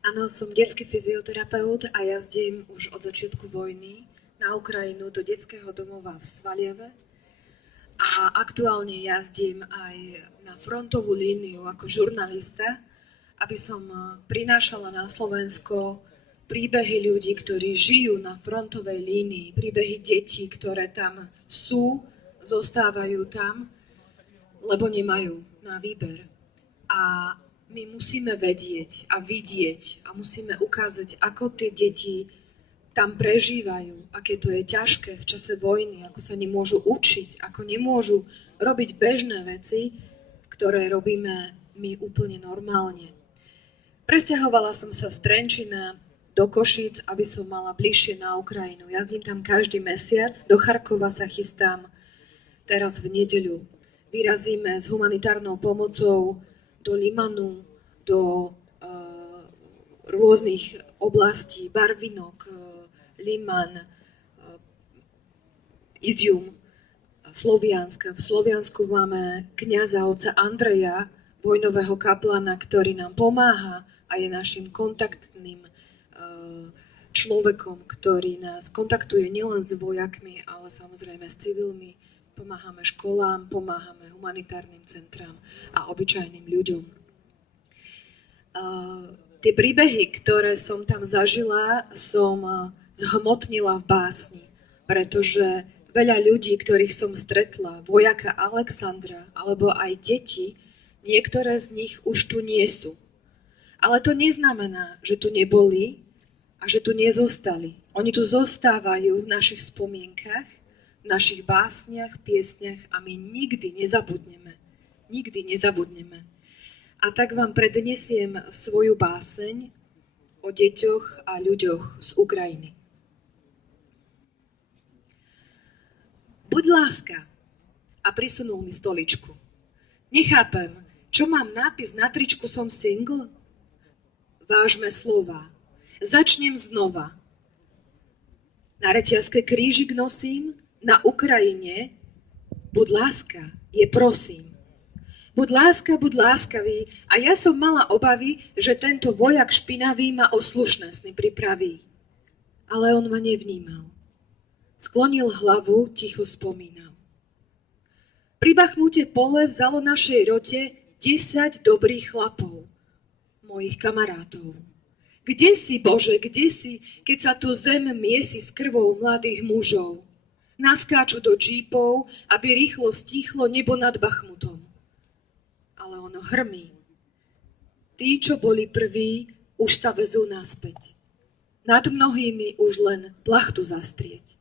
Áno, som detský fyzioterapeut a jazdím už od začiatku vojny na Ukrajinu do detského domova v Svaliave a aktuálne jazdím aj na frontovú líniu ako žurnalista, aby som prinášala na Slovensko príbehy ľudí, ktorí žijú na frontovej línii, príbehy detí, ktoré tam sú, zostávajú tam, lebo nemajú na výber. A my musíme vedieť a vidieť a musíme ukázať, ako tie deti tam prežívajú, aké to je ťažké v čase vojny, ako sa nemôžu učiť, ako nemôžu robiť bežné veci, ktoré robíme my úplne normálne. Presťahovala som sa z Trenčína do Košíc, aby som mala bližšie na Ukrajinu. Jazdím tam každý mesiac, do Charkova sa chystám teraz v nedeľu. Vyrazíme s humanitárnou pomocou do Limanu, do rôznych oblastí, Barvinok, Liman, Izium, Slovianska. V Sloviansku máme kňaza otca Andreja, vojnového kaplana, ktorý nám pomáha a je našim kontaktným človekom, ktorý nás kontaktuje nielen s vojakmi, ale samozrejme s civilmi. Pomáhame školám, pomáhame humanitárnym centrám a obyčajným ľuďom. Tie príbehy, ktoré som tam zažila, som zhmotnila v básni, pretože veľa ľudí, ktorých som stretla, vojaka Alexandra, alebo aj deti, niektoré z nich už tu nie sú. Ale to neznamená, že tu neboli a že tu nezostali. Oni tu zostávajú v našich spomienkach, v našich básniach, piesniach a my nikdy nezabudneme. Nikdy nezabudneme. A tak vám prednesiem svoju báseň o deťoch a ľuďoch z Ukrajiny. Buď láska a prisunul mi stoličku. Nechápem, čo mám nápis na tričku, som single? Vážme slova. Začnem znova. Na reťazke krížik nosím, na Ukrajine. Buď láska, je prosím. Buď láskavý. A ja som mala obavy, že tento vojak špinavý ma o slušnostný pripraví. Ale on ma nevnímal. Sklonil hlavu, ticho spomínal. Pri Bachmute pole vzalo našej rote 10 dobrých chlapov, mojich kamarátov. Kde si, Bože, kde si, keď sa tu zem miesi s krvou mladých mužov? Naskáču do džípov, aby rýchlo stíchlo nebo nad Bachmutom. Ale ono hrmí. Tí, čo boli prví, už sa vezú naspäť. Nad mnohými už len plachtu zastrieť.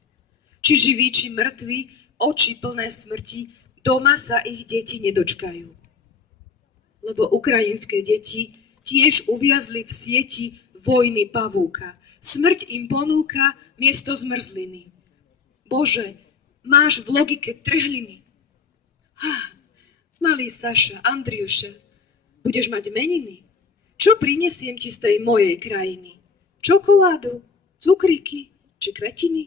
Či živí, či mŕtvi, oči plné smrti, doma sa ich deti nedočkajú. Lebo ukrajinské deti tiež uviazli v sieti vojny pavúka. Smrť im ponúka miesto zmrzliny. Bože, máš v logike trhliny. Malý Saša, Andriuša, budeš mať meniny. Čo prinesiem ti z tej mojej krajiny? Čokoládu, cukriky či kvetiny?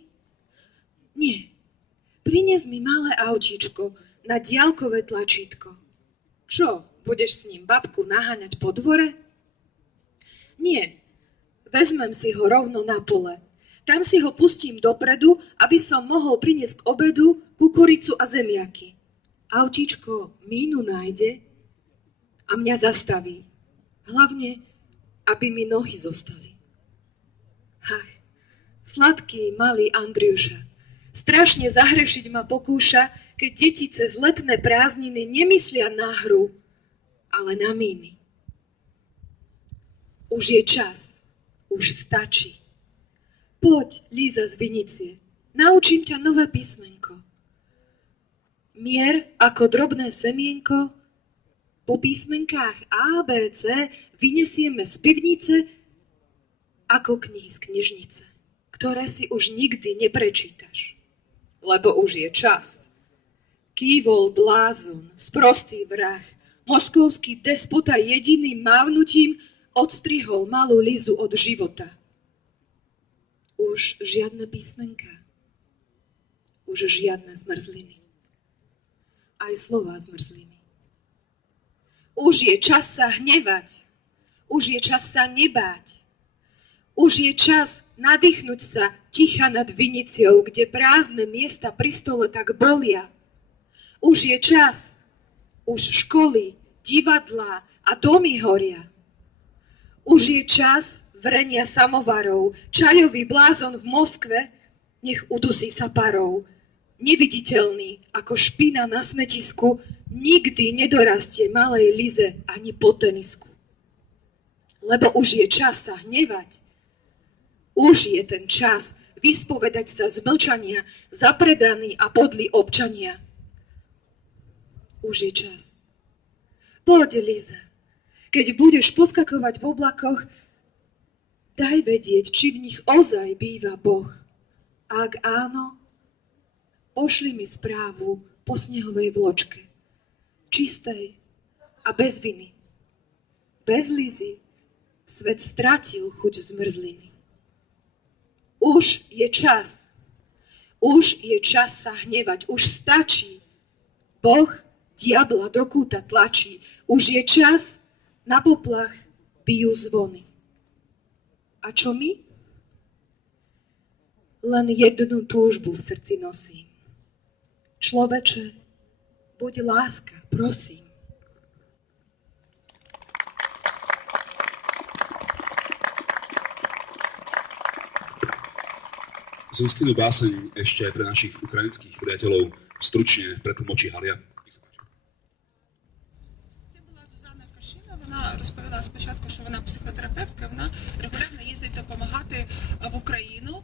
Nie. Prines mi malé autíčko na diaľkové tlačítko. Čo, budeš s ním babku naháňať po dvore? Nie. Vezmem si ho rovno na pole. Tam si ho pustím dopredu, aby som mohol priniesť k obedu kukuricu a zemiaky. Autíčko mínu nájde a mňa zastaví. Hlavne, aby mi nohy zostali. Ach, sladký malý Andriuša, strašne zahrešiť ma pokúša, keď deti cez letné prázdniny nemyslia na hru, ale na míny. Už je čas, už stačí. Poď, Líza z Vinicie, naučím ťa nové písmenko. Mier ako drobné semienko, po písmenkách A, B, C vyniesieme z pivnice ako knihy z knižnice, ktoré si už nikdy neprečítaš, lebo už je čas. Kývol blázon, sprostý vrah, moskovský despota jediným mávnutím odstrihol malú Lizu od života. Už žiadne písmenka, už žiadne zmrzliny. Aj slova zmrzliny. Už je čas sa hnevať, už je čas sa nebáť. Už je čas nadýchnuť sa ticha nad Viniciou, kde prázdne miesta pri stole tak bolia. Už je čas, už školy, divadlá a domy horia. Už je čas vrenia samovarov, čajový blázon v Moskve, nech udusí sa parou. Neviditeľný ako špina na smetisku, nikdy nedorastie malej Lize ani po tenisku. Lebo už je čas sa hnevať. Už je ten čas vyspovedať sa z mlčania zapredaní a podlí občania. Už je čas. Poď, Liza, keď budeš poskakovať v oblakoch, daj vedieť, či v nich ozaj býva Boh. Ak áno, pošli mi správu po snehovej vločke, čistej a bez viny. Bez Lizy svet stratil chuť zmrzliny. Už je čas. Už je čas sa hnevať. Už stačí. Boh diabla do kúta tlačí. Už je čas, na poplach bijú zvony. A čo my? Len jednu túžbu v srdci nosím. Človeče, buď láska, prosím. Zuzkinu báseň ešte aj pre našich ukrajinských priateľov stručne pretlmočí Halia. Це була Зузанна Кашина. Вона розповіла спочатку, що вона психотерапевтка. Вона регулярно їздить допомагати в Україну.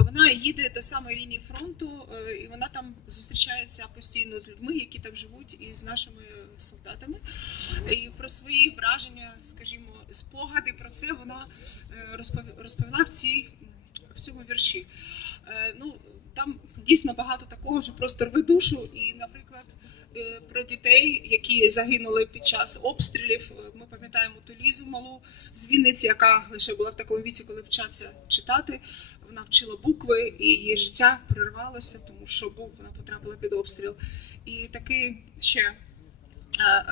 Вона їде до самої лінії фронту, і вона там зустрічається постійно з людьми, які там живуть, і з нашими солдатами. І про свої враження, скажімо, спогади про це вона розповіла в цьому вірші. Ну, там дійсно багато такого, що просто рве душу. І, наприклад, про дітей, які загинули під час обстрілів. Ми пам'ятаємо ту Лізу малу з Вінниці, яка лише була в такому віці, коли вчаться читати. Вона вчила букви, і її життя перервалося, тому що вона потрапила під обстріл. І таки ще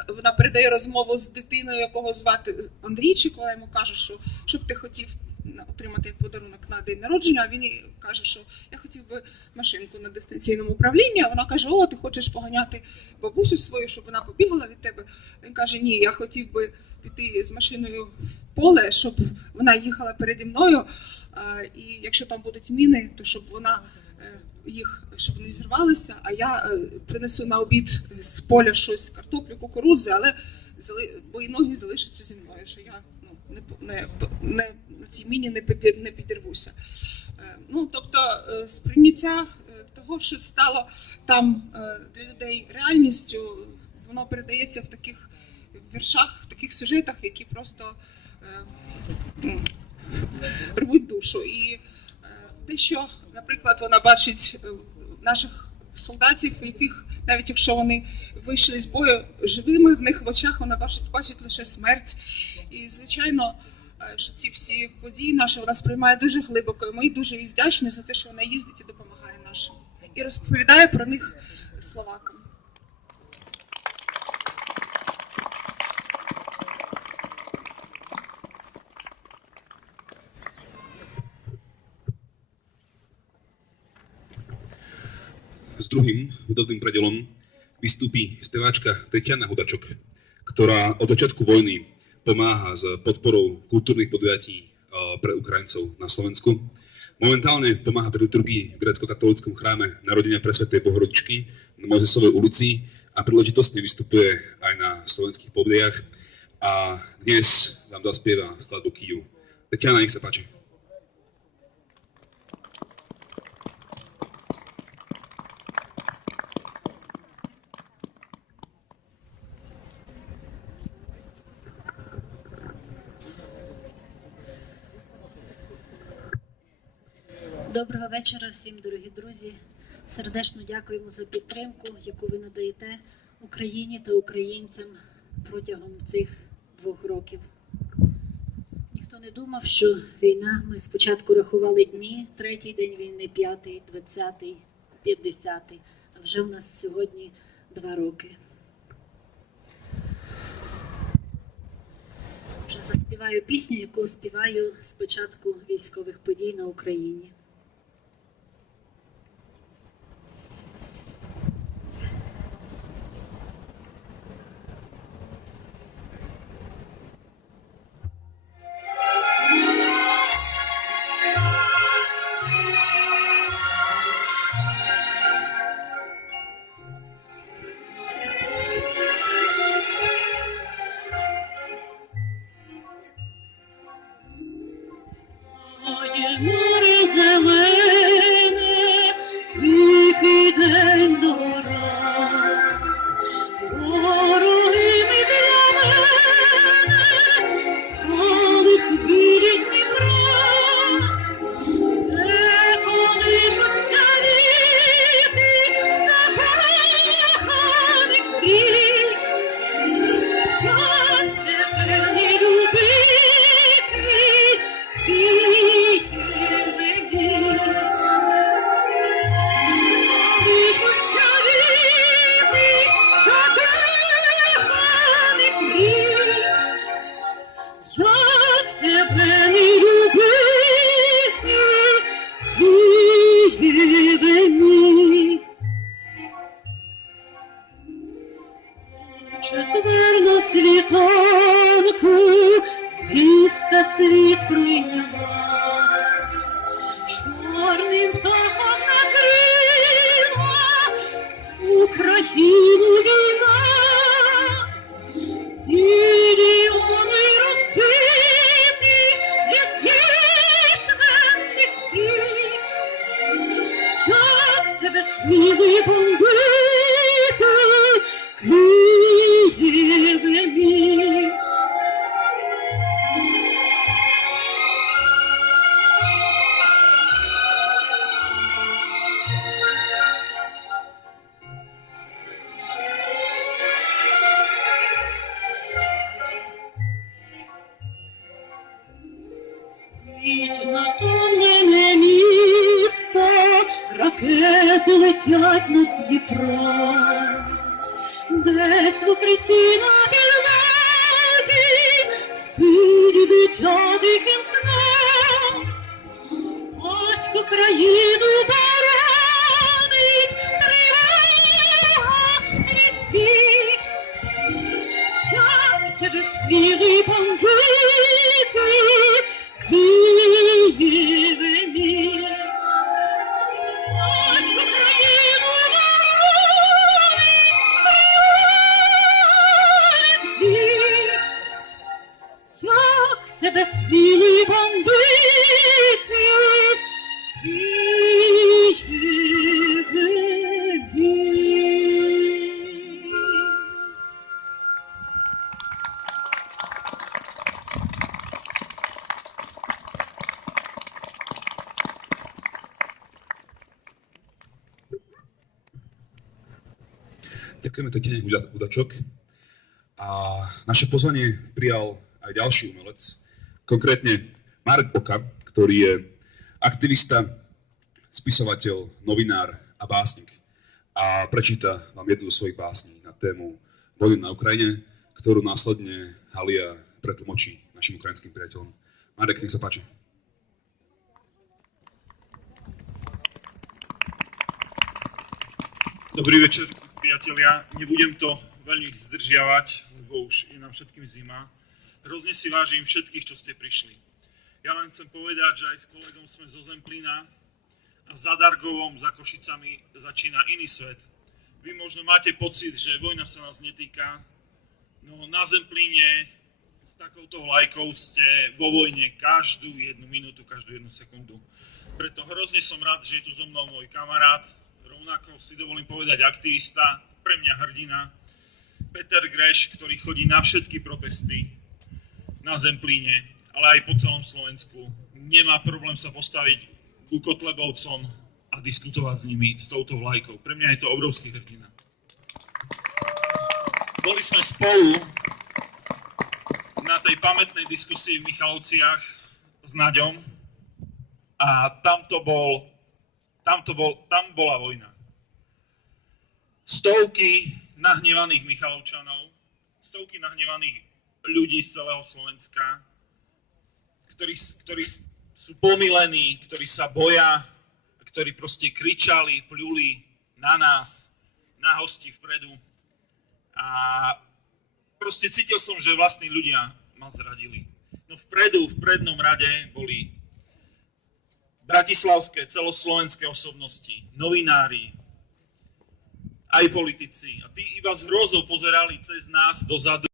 вона передає розмову з дитиною, якого звати Андрійчик, коли йому каже, що б ти хотів отримати як подарунок на день народження, а він їй каже, що я хотів би машинку на дистанційному управлінні, а вона каже, о, ти хочеш поганяти бабусю свою, щоб вона побігала від тебе. Він каже, ні, я хотів би піти з машиною в поле, щоб вона їхала переді мною, і якщо там будуть міни, то щоб вона щоб вони зірвалися, а я принесу на обід з поля щось, картоплю, кукурудзи, але мої ноги залишаться зі мною, що я на цій міні не підірвуся. Ну, тобто, сприйняття того, що стало там для людей реальністю, воно передається в таких віршах, в таких сюжетах, які просто рвуть душу. І те, що, наприклад, вона бачить наших солдатів, яких навіть якщо вони вийшли з бою живими, в них в очах вона бачить лише смерть. І, звичайно, що ці всі події наші вона сприймає дуже глибоко. І ми дуже їй вдячні за те, що вона їздить і допомагає нашим. І розповідає про них словакам. S druhým hudobným predelom vystúpi speváčka Tetiana Hudačok, ktorá od začiatku vojny pomáha s podporou kultúrnych podujatí pre Ukrajincov na Slovensku. Momentálne pomáha pri liturgii v grécko-katolíckom chráme Narodenia presvätej Bohorodičky na Mojzesovej ulici a príležitostne vystupuje aj na slovenských pódiách. A dnes vám zaspieva skladbu Kyju. Tetiana, nech sa páči. Доброго вечора всім, дорогі друзі. Сердечно дякуємо за підтримку, яку ви надаєте Україні та українцям протягом цих 2 років. Ніхто не думав, що війна, ми спочатку рахували дні, 3-й день війни, 5-й, 20-й, 50-й, а вже в нас сьогодні 2 роки. Вже заспіваю пісню, яку співаю з початку військових подій на Україні. Море зелене, тихий день дора, дорогими для мене стали хвилі Дніпра, де колишуться віки закоханих мрій, як тебе не любити. Четвер на світанку звістка світ прийняла, чорним птахом накрила Україну війна, мільйони розбитих нездійснених мрій, як тебе сміли бомбити, Києве мій. Спить натомлене місто, ракети летять над Дніпром. Десь в укритті на підлозі спить дитя тихим сном. Батько країну боронить, тривога відбій. Як тебе сміли бомбити, Києве мій. Батько країну як тебе сміли бомбити, Києве мій. Ďakujeme Tatjane Hudačok. A naše pozvanie prijal aj ďalší umelec, konkrétne Marek Boka, ktorý je aktivista, spisovateľ, novinár a básnik. A prečíta vám jednu zo svojich básní na tému vojny na Ukrajine, ktorú následne Halia pretlmočí našim ukrajinským priateľom. Marek, nech sa páči. Dobrý večer, priatelia. Nebudem to veľmi zdržiavať, lebo už je nám všetkým zima. Hrozne si vážim všetkých, čo ste prišli. Ja len chcem povedať, že aj s kolegom sme zo Zemplína a za Dargovom, za Košicami začína iný svet. Vy možno máte pocit, že vojna sa nás netýka, no na Zemplíne s takouto vlajkou ste vo vojne každú jednu minútu, každú jednu sekundu. Preto hrozne som rád, že je tu so mnou môj kamarát, rovnako si dovolím povedať aktivista, pre mňa hrdina, Peter Greš, ktorý chodí na všetky protesty na Zemplíne, ale aj po celom Slovensku. Nemá problém sa postaviť ku Kotlebovcom a diskutovať s nimi, s touto vlajkou. Pre mňa je to obrovský hrdina. Boli sme spolu na tej pamätnej diskusii v Michalovciach s Naďom a tam bola vojna. Stovky nahnevaných Michalovčanov, stovky nahnevaných ľudí z celého Slovenska, ktorí sú pomilení, ktorí sa boja, ktorí proste kričali, pľuli na nás, na hosti vpredu. A proste cítil som, že vlastní ľudia ma zradili. No vpredu, v prednom rade boli bratislavské, celoslovenské osobnosti, novinári, aj politici. A tí iba s hrôzou pozerali cez nás dozadu.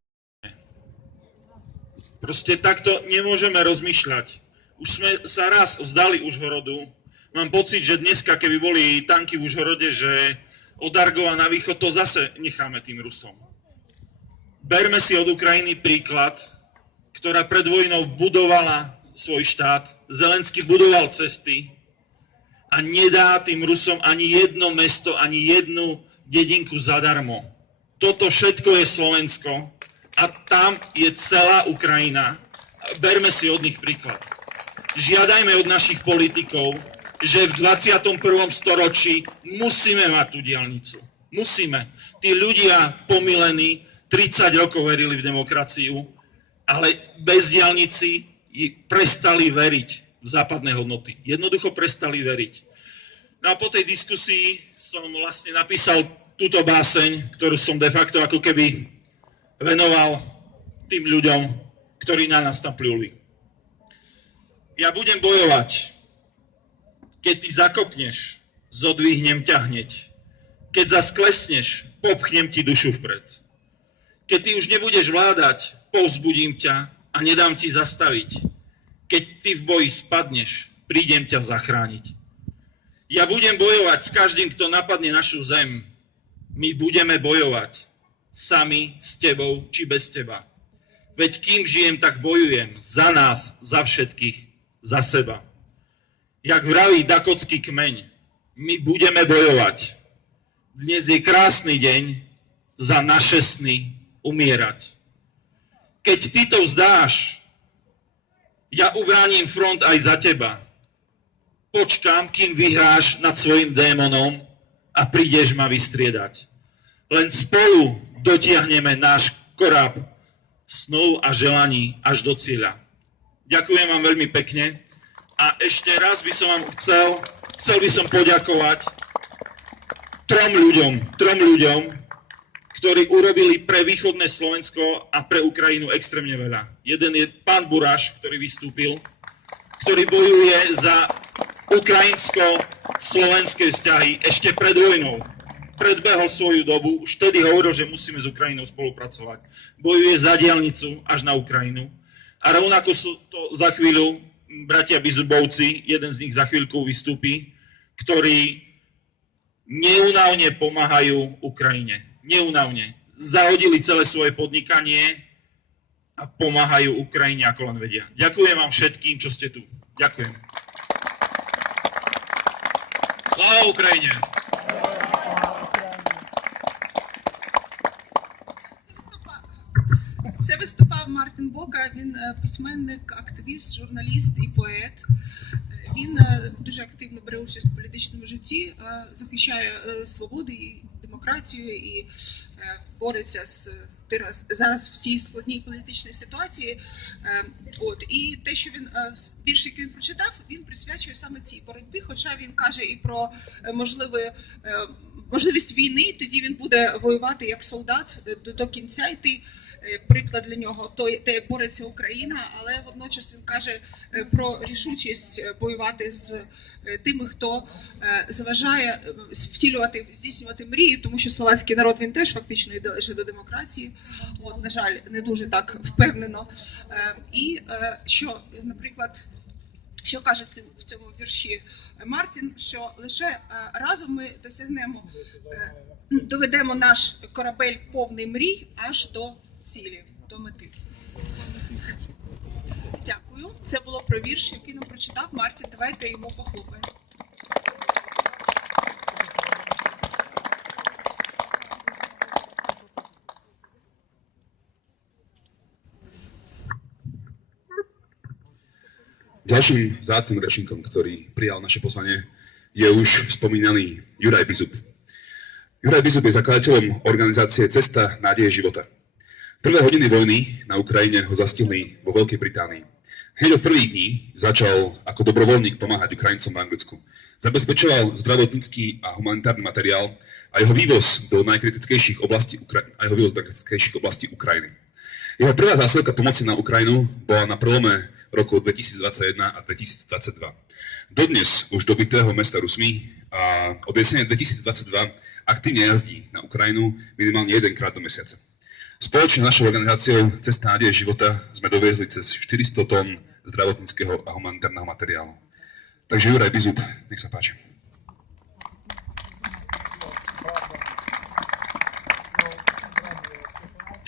Proste takto nemôžeme rozmýšľať. Už sme sa raz vzdali Užhorodu. Mám pocit, že dneska, keby boli tanky v Užhorode, že od Dargova na východ, to zase necháme tým Rusom. Berme si od Ukrajiny príklad, ktorá pred vojnou budovala svoj štát, Zelenský budoval cesty a nedá tým Rusom ani jedno mesto, ani jednu dedinku zadarmo. Toto všetko je Slovensko a tam je celá Ukrajina. Berme si od nich príklad. Žiadajme od našich politikov, že v 21. storočí musíme mať tú diaľnicu. Musíme. Tí ľudia pomilení 30 rokov verili v demokraciu, ale bez diaľnici prestali veriť v západné hodnoty. Jednoducho prestali veriť. No a po tej diskusii som vlastne napísal túto báseň, ktorú som de facto ako keby venoval tým ľuďom, ktorí na nás tam pľuli. Ja budem bojovať. Keď ty zakopneš, zodvihnem ťa hneď. Keď zasklesneš, popchnem ti dušu vpred. Keď ty už nebudeš vládať, povzbudím ťa a nedám ti zastaviť. Keď ty v boji spadneš, prídem ťa zachrániť. Ja budem bojovať s každým, kto napadne našu zem. My budeme bojovať. Sami, s tebou, či bez teba. Veď kým žijem, tak bojujem. Za nás, za všetkých, za seba. Jak vraví dakotský kmeň, my budeme bojovať. Dnes je krásny deň za naše sny umierať. Keď ty to vzdáš, ja ubránim front aj za teba. Počkám, kým vyhráš nad svojim démonom a prídeš ma vystriedať. Len spolu dotiahneme náš koráb snov a želaní až do cieľa. Ďakujem vám veľmi pekne a ešte raz by som vám chcel by som poďakovať trom ľuďom, ktorí urobili pre východné Slovensko a pre Ukrajinu extrémne veľa. Jeden je pán Buráš, ktorý vystúpil, ktorý bojuje za ukrajinsko-slovenské vzťahy ešte pred vojnou. Predbehol svoju dobu, už vtedy hovoril, že musíme s Ukrajinou spolupracovať. Bojuje za diaľnicu až na Ukrajinu. A rovnako sú to za chvíľu bratia Bizubovci, jeden z nich za chvíľku vystúpi, ktorí neúnavne pomáhajú Ukrajine. Neúnavne. Zahodili celé svoje podnikanie a pomáhajú Ukrajine, ako len vedia. Ďakujem vám všetkým, čo ste tu. Ďakujem. Sláva Ukrajine! виступав Мартін Бока. Він письменник, активіст, журналіст і поет. Він дуже активно бере участь в політичному житті, захищає свободи і демократію і бореться з зараз в цій складній політичній ситуації. І те, що він вірш, який він прочитав, він присвячує саме цій боротьбі. Хоча він каже і про можливість війни, тоді він буде воювати як солдат до кінця йти. Приклад для нього те, як бореться Україна, але водночас він каже про рішучість воювати з тими, хто заважає здійснювати мрії, тому що словацький народ, він теж фактично йде лише до демократії. На жаль, не дуже так впевнено. І що, наприклад, що каже в цьому вірші Мартін, що лише разом ми доведемо наш корабель повний мрій аж до цілі, до мети. Дякую. Це було про вірш, який нам прочитав Мартін. Давайте йому похлопаємо. Ďalším vzácnym rečníkom, ktorý prijal naše pozvanie, je už spomínaný Juraj Bizub. Juraj Bizub je zakladateľom organizácie Cesta nádeje života. Prvé hodiny vojny na Ukrajine ho zastihli vo Veľkej Británii. Hneď od prvých dní začal ako dobrovoľník pomáhať Ukrajincom v Anglicku. Zabezpečoval zdravotnícky a humanitárny materiál a jeho vývoz do najkritickejších oblastí Ukrajiny. Jeho prvá zásielka pomoci na Ukrajinu bola na prelome rokov 2021 a 2022. Dodnes už dobytého mesta Rusmi a od jesene 2022 aktívne jazdí na Ukrajinu minimálne jedenkrát do mesiaca. Spoločne s našou organizáciou Cesta nádeje života sme doviezli cez 400 tón zdravotníckeho a humanitárneho materiálu. Takže Juraj Bizub, nech sa páči.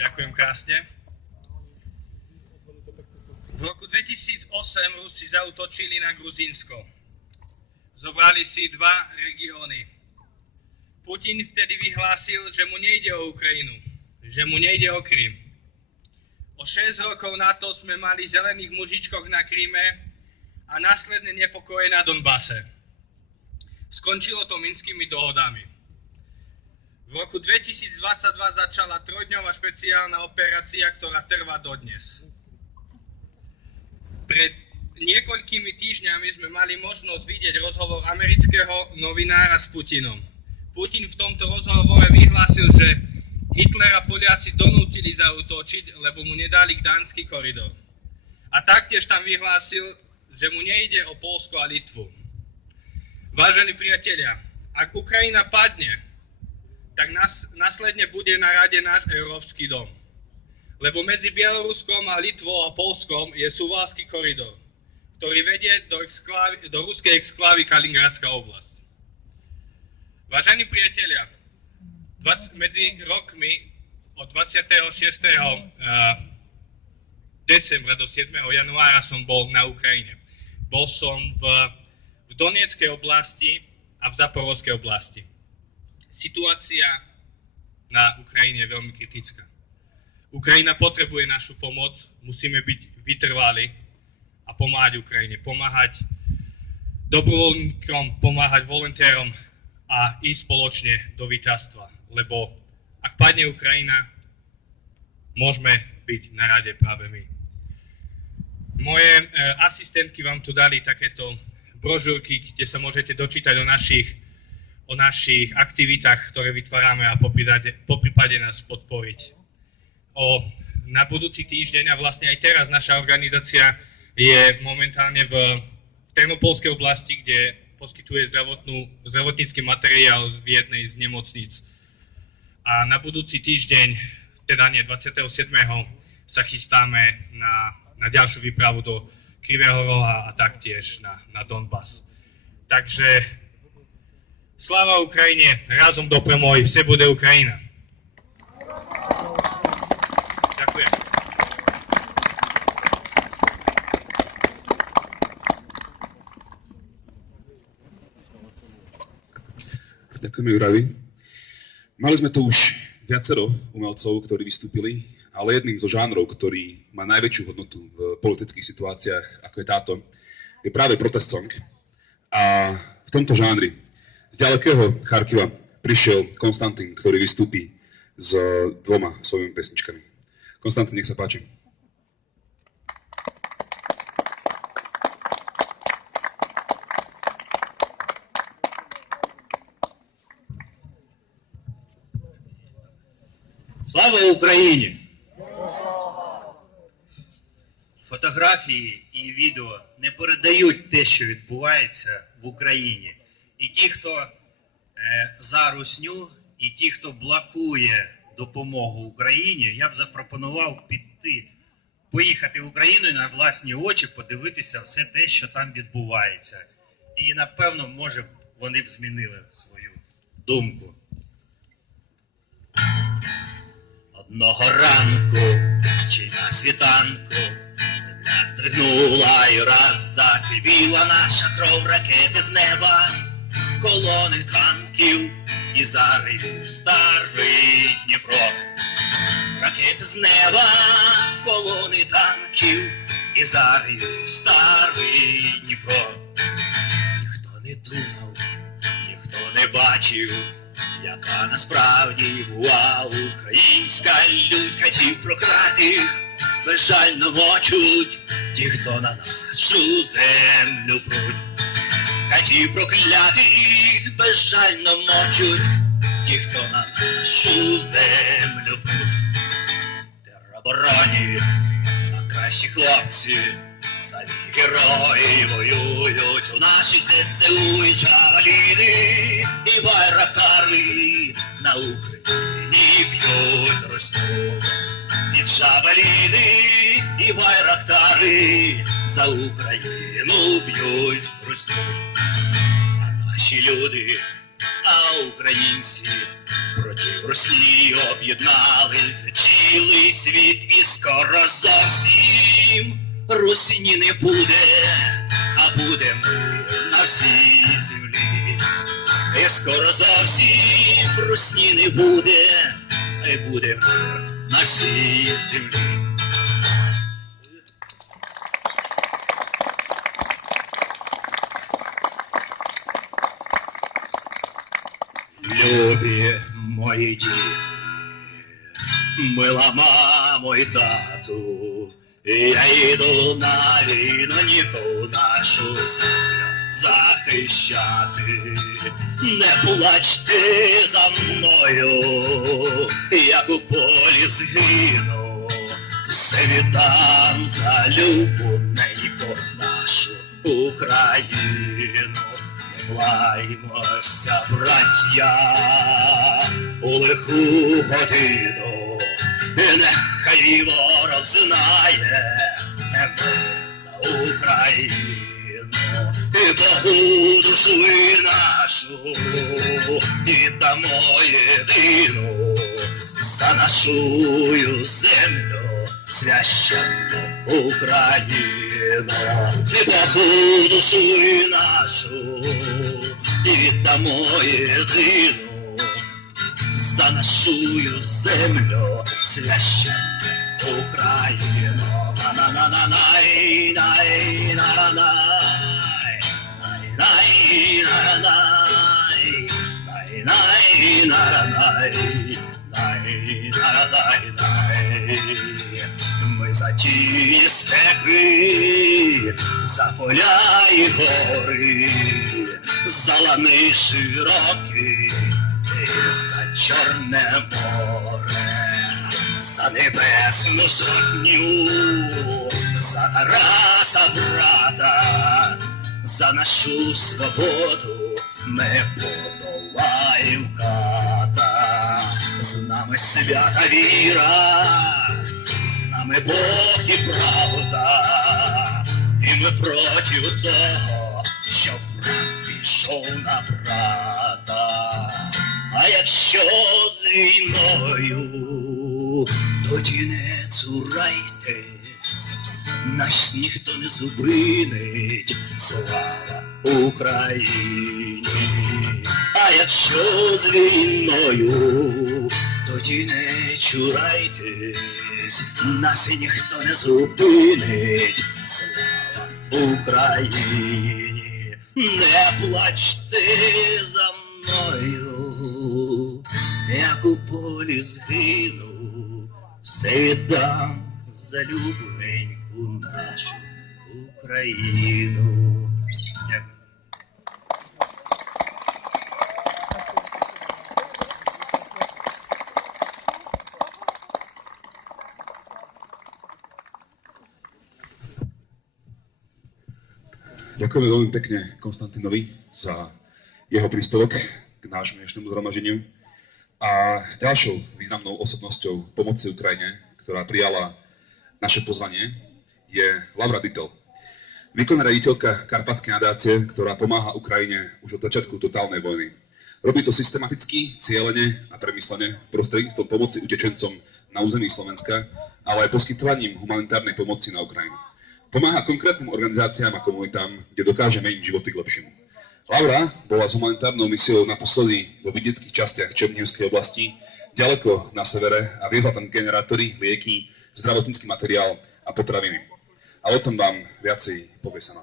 Ďakujem krásne. V roku 2008 Rusi zaútočili na Gruzínsko. Zobrali si 2 regióny. Putin vtedy vyhlásil, že mu nejde o Ukrajinu, že mu nejde o Krym. O 6 rokov na to sme mali zelených mužičkoch na Kryme a následné nepokoje na Donbase. Skončilo to minskými dohodami. V roku 2022 začala 3-dňová špeciálna operácia, ktorá trvá dodnes. Pred niekoľkými týždňami sme mali možnosť vidieť rozhovor amerického novinára s Putinom. Putin v tomto rozhovore vyhlásil, že Hitlera Poliaci donútili zaútočiť, lebo mu nedali Gdaňský koridor. A taktiež tam vyhlásil, že mu nejde o Poľsko a Litvu. Vážení priatelia, ak Ukrajina padne, tak následne bude na rade náš Európsky dom. Lebo medzi Bieloruskom a Litvou a Poľskom je Suwalski koridor, ktorý vedie do ruskej exklávy Kaliningradská oblasť. Vážení priatelia, medzi rokmi od 26. decembra do 7. januára som bol na Ukrajine. Bol som v Donetskej oblasti a v Zaporovskej oblasti. Situácia na Ukrajine je veľmi kritická. Ukrajina potrebuje našu pomoc, musíme byť vytrvali a pomáhať Ukrajine, pomáhať dobrovoľníkom, pomáhať volontérom a ísť spoločne do víťazstva. Lebo ak padne Ukrajina, môžeme byť na rade práve my. Moje asistentky vám tu dali takéto brožúrky, kde sa môžete dočítať o našich aktivitách, ktoré vytvárame a poprípade nás podporiť. Na budúci týždeň a vlastne aj teraz naša organizácia je momentálne v Trnopolskej oblasti, kde poskytuje zdravotnícky materiál v jednej z nemocníc. A na budúci týždeň, teda nie 27. sa chystáme na ďalšiu výpravu do Krivého Roha a taktiež na Donbas. Takže sláva Ukrajine, razom do promoj, vse bude Ukrajina. Ďakujem. Ďakujeme Jurajovi. Mali sme tu už viacero umelcov, ktorí vystúpili ale jedným zo žánrov, ktorý má najväčšiu hodnotu v politických situáciách, ako je táto, je práve protest song. A v tomto žánri z ďalekého Charkiva prišiel Konstantín, ktorý vystúpi s 2 svojimi pesničkami. Konstantín, nech sa páči. Слава Україні! Фотографії і відео не передають те, що відбувається в Україні. І ті, хто за русню, і ті, хто блокує допомогу Україні, я б запропонував поїхати в Україну і на власні очі подивитися все те, що там відбувається. І, напевно, може, вони б змінили свою думку. Одного ранку, чи на світанку, земля стригнула і раз закипіла наша кров, ракети з неба, колони танків і заревів старий Дніпро. Ракети з неба, колони танків і заревів старий Дніпро. Ніхто не думав, ніхто не бачив, яка насправді була українська лють. Катів проклятих безжально мочуть ті, хто на нашу землю пруть. Катів проклятих безжально мочуть ті, хто на нашу землю пруть. Теробороні, а кращі хлопці, самі герої воюють у наших ЗСУ і Джавеліни, і байрактари на Україні б'ють Русню. І Джавеліни, і байрактари за Україну б'ють Русню. А наші люди, а українці проти Росії об'єднались, цілий світ, і скоро зовсім Русні не буде, а буде мир на всій землі. І скоро зовсім Русні не буде, а буде мир на всій землі. Любі мої діти, мила мамо і тату, я йду на війну нашу землю захищати. Не плачте за мною, як у полі згину, все віддам за любу неньку нашу Україну. Не лаймося, браття, у лиху годину, нехай ворог знає, ми за Україну, і Богу душу і нашу, і дамо єдину, за нашу землю священну Україну. І Богу душу і нашу, і віддамо єдину, за нашу землю священну Україну. На-на-на-на-най, най-на-най, най-най-най, най-най-най, най-най-най. Ми за ті степи, за поля і гори, за лани широкі, за Чорне море, за небесну сотню, за Тараса брата, за нашу свободу ми подолаєм ката. З нами свята віра, з нами Бог і правда, і ми проти того, щоб брат пішов на брата. А якщо з війною, тоді не цурайтесь, нас ніхто не зупинить, слава Україні. А якщо з війною, Години чурайтесь, нас і ніхто не зупинить. Слава Україні, не плачте за мною, як у полі згину, все віддам за любеньку нашу Україну. Ďakujeme veľmi pekne Konstantinovi za jeho príspevok k nášmu dnešnému zhromaždeniu. A ďalšou významnou osobnosťou pomoci Ukrajine, ktorá prijala naše pozvanie, je Laura Dittel. Výkonná riaditeľka Karpatskej nadácie, ktorá pomáha Ukrajine už od začiatku totálnej vojny. Robí to systematicky, cieľene a premyslene prostredníctvom pomoci utečencom na území Slovenska, ale aj poskytovaním humanitárnej pomoci na Ukrajinu. Pomáha konkrétnym organizáciám a komunitám, kde dokáže meniť životy k lepšiemu. Laura bola s humanitárnou misiou naposledy vo vidieckých častiach Černihivskej oblasti, ďaleko na severe, a viezla tam generátory, lieky, zdravotnícky materiál a potraviny. A o tom vám viacej povie sama.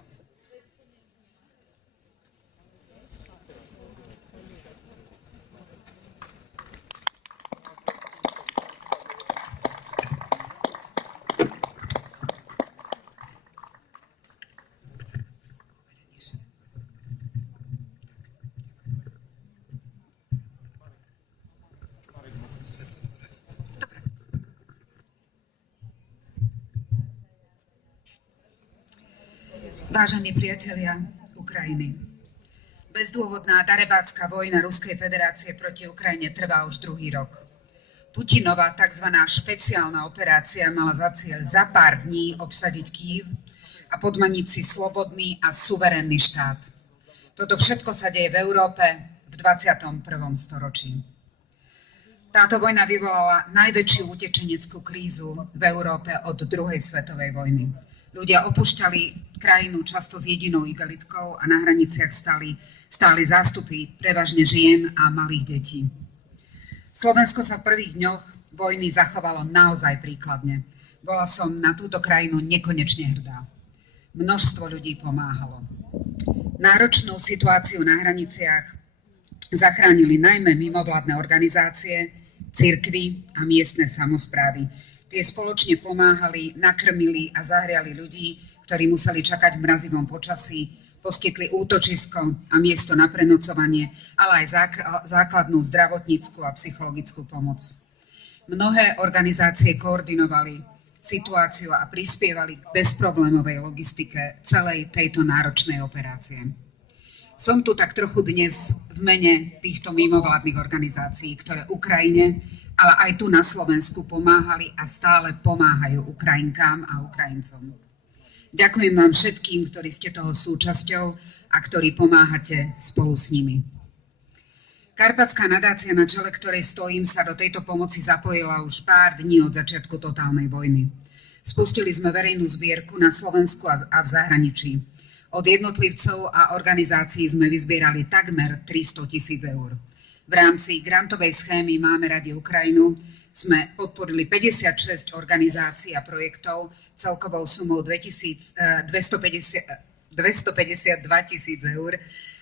Vážení priatelia Ukrajiny, bezdôvodná darebácka vojna Ruskej federácie proti Ukrajine trvá už druhý rok. Putinova tzv. Špeciálna operácia mala za cieľ za pár dní obsadiť Kyjev a podmaniť si slobodný a suverénny štát. Toto všetko sa deje v Európe v 21. storočí. Táto vojna vyvolala najväčšiu utečeneckú krízu v Európe od druhej svetovej vojny. Ľudia opúšťali krajinu často s jedinou igelitkou a na hraniciach stáli zástupy prevažne žien a malých detí. Slovensko sa v prvých dňoch vojny zachovalo naozaj príkladne. Bola som na túto krajinu nekonečne hrdá. Množstvo ľudí pomáhalo. Náročnú situáciu na hraniciach zachránili najmä mimovládne organizácie, cirkvi a miestne samosprávy. Tie spoločne pomáhali, nakrmili a zahriali ľudí, ktorí museli čakať v mrazivom počasí, poskytli útočisko a miesto na prenocovanie, ale aj základnú zdravotnícku a psychologickú pomoc. Mnohé organizácie koordinovali situáciu a prispievali k bezproblémovej logistike celej tejto náročnej operácie. Som tu tak trochu dnes v mene týchto mimovládnych organizácií, ktoré Ukrajine, ale aj tu na Slovensku pomáhali a stále pomáhajú Ukrajinkám a Ukrajincom. Ďakujem vám všetkým, ktorí ste toho súčasťou a ktorí pomáhate spolu s nimi. Karpatská nadácia, na čele ktorej stojím, sa do tejto pomoci zapojila už pár dní od začiatku totálnej vojny. Spustili sme verejnú zbierku na Slovensku a v zahraničí. Od jednotlivcov a organizácií sme vyzbierali takmer 300 000 eur. V rámci grantovej schémy Máme radi Ukrajinu sme podporili 56 organizácií a projektov celkovou sumou 252 000 eur.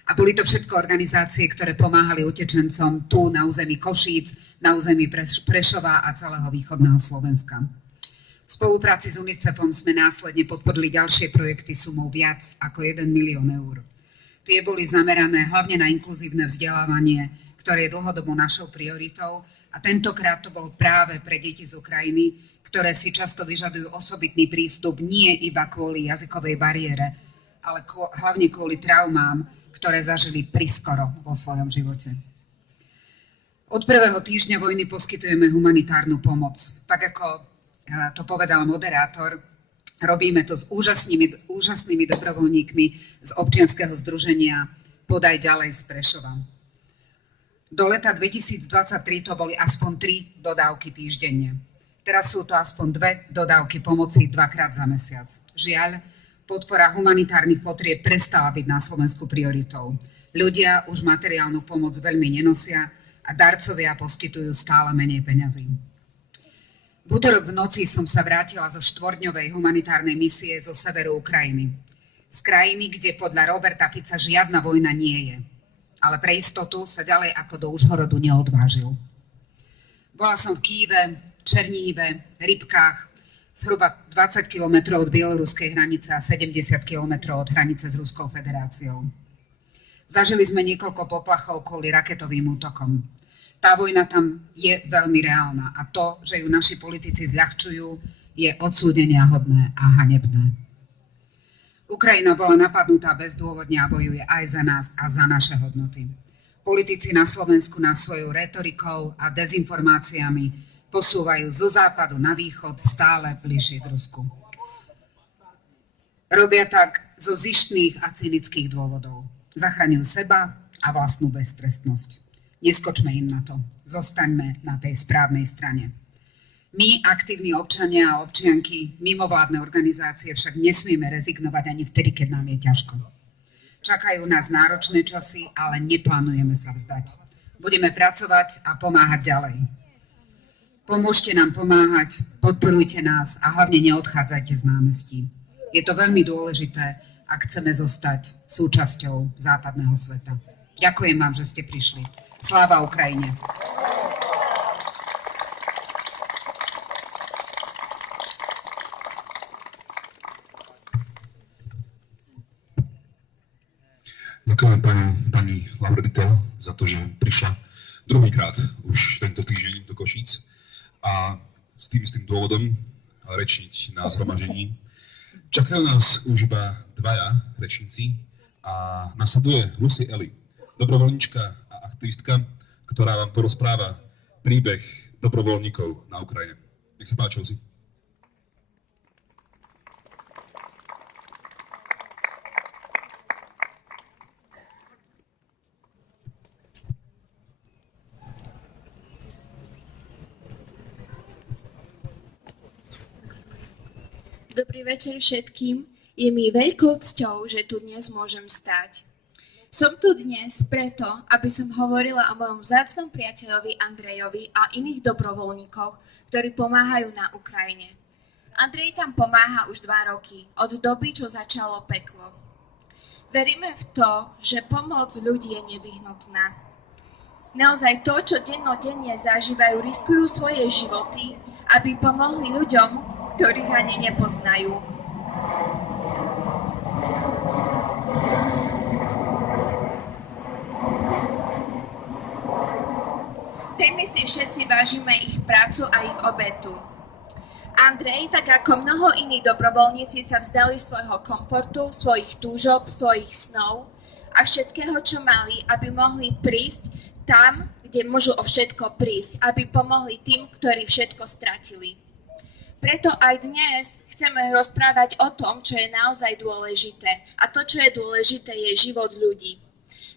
A boli to všetko organizácie, ktoré pomáhali utečencom tu na území Košíc, na území Prešova a celého východného Slovenska. V spolupráci s UNICEFom sme následne podporili ďalšie projekty sumou viac ako 1 milión eur. Tie boli zamerané hlavne na inkluzívne vzdelávanie, ktoré je dlhodobou našou prioritou, a tentokrát to bolo práve pre deti z Ukrajiny, ktoré si často vyžadujú osobitný prístup nie iba kvôli jazykovej bariére, ale hlavne kvôli traumám, ktoré zažili priskoro vo svojom živote. Od prvého týždňa vojny poskytujeme humanitárnu pomoc. Tak ako to povedal moderátor, robíme to s úžasnými dobrovoľníkmi z občianskeho združenia Podaj ďalej z Prešova. Do leta 2023 to boli aspoň 3 dodávky týždenne. Teraz sú to aspoň 2 dodávky pomoci 2-krát za mesiac. Žiaľ, podpora humanitárnych potrieb prestala byť na Slovensku prioritou. Ľudia už materiálnu pomoc veľmi nenosia a darcovia poskytujú stále menej peňazí. V útorok v noci som sa vrátila zo 4-dňovej humanitárnej misie zo severu Ukrajiny. Z krajiny, kde podľa Roberta Fica žiadna vojna nie je. Ale pre istotu sa ďalej ako do Užhorodu neodvážil. Bola som v Kyjeve, Černíhive, Rybkách, zhruba 20 km od bieloruskej hranice a 70 km od hranice s Ruskou federáciou. Zažili sme niekoľko poplachov kvôli raketovým útokom. Tá vojna tam je veľmi reálna a to, že ju naši politici zľahčujú, je odsúdenia hodné a hanebné. Ukrajina bola napadnutá bezdôvodne a bojuje aj za nás a za naše hodnoty. Politici na Slovensku nás svojou retorikou a dezinformáciami posúvajú zo západu na východ stále bližšie k Rusku. Robia tak zo zištných a cynických dôvodov. Zachraňujú seba a vlastnú beztrestnosť. Neskočme im na to. Zostaňme na tej správnej strane. My, aktívni občania a občianky, mimovládne organizácie však nesmieme rezignovať ani vtedy, keď nám je ťažko. Čakajú nás náročné časy, ale neplánujeme sa vzdať. Budeme pracovať a pomáhať ďalej. Pomôžte nám pomáhať, podporujte nás a hlavne neodchádzajte z námestí. Je to veľmi dôležité, ak chceme zostať súčasťou západného sveta. Ďakujem vám, že ste prišli. Sláva Ukrajine! Ďakujem pani Laureditel za to, že prišla druhýkrát už tento týždeň do Košíc a s tým istým dôvodom rečniť na zhromaždení. Čakajú nás už iba dvaja rečníci a nasleduje Lucy Ellie, dobrovoľníčka a aktivistka, ktorá vám porozpráva príbeh dobrovoľníkov na Ukrajine. Nech sa páči, Lucy. Dobrý večer všetkým. Je mi veľkou cťou, že tu dnes môžem stať. Som tu dnes preto, aby som hovorila o mojom vzácnom priateľovi Andrejovi a iných dobrovoľníkoch, ktorí pomáhajú na Ukrajine. Andrej tam pomáha už 2 roky, od doby, čo začalo peklo. Veríme v to, že pomoc ľudí je nevyhnutná. Naozaj to, čo dennodenne zažívajú, riskujú svoje životy, aby pomohli ľuďom, ktorých ani nepoznajú. Veľmi si všetci vážime ich prácu a ich obetu. Andrej, tak ako mnoho iných dobrovoľníci, sa vzdali svojho komfortu, svojich túžob, svojich snov a všetkého, čo mali, aby mohli prísť tam, kde môžu o všetko prísť, aby pomohli tým, ktorí všetko stratili. Preto aj dnes chceme rozprávať o tom, čo je naozaj dôležité. A to, čo je dôležité, je život ľudí.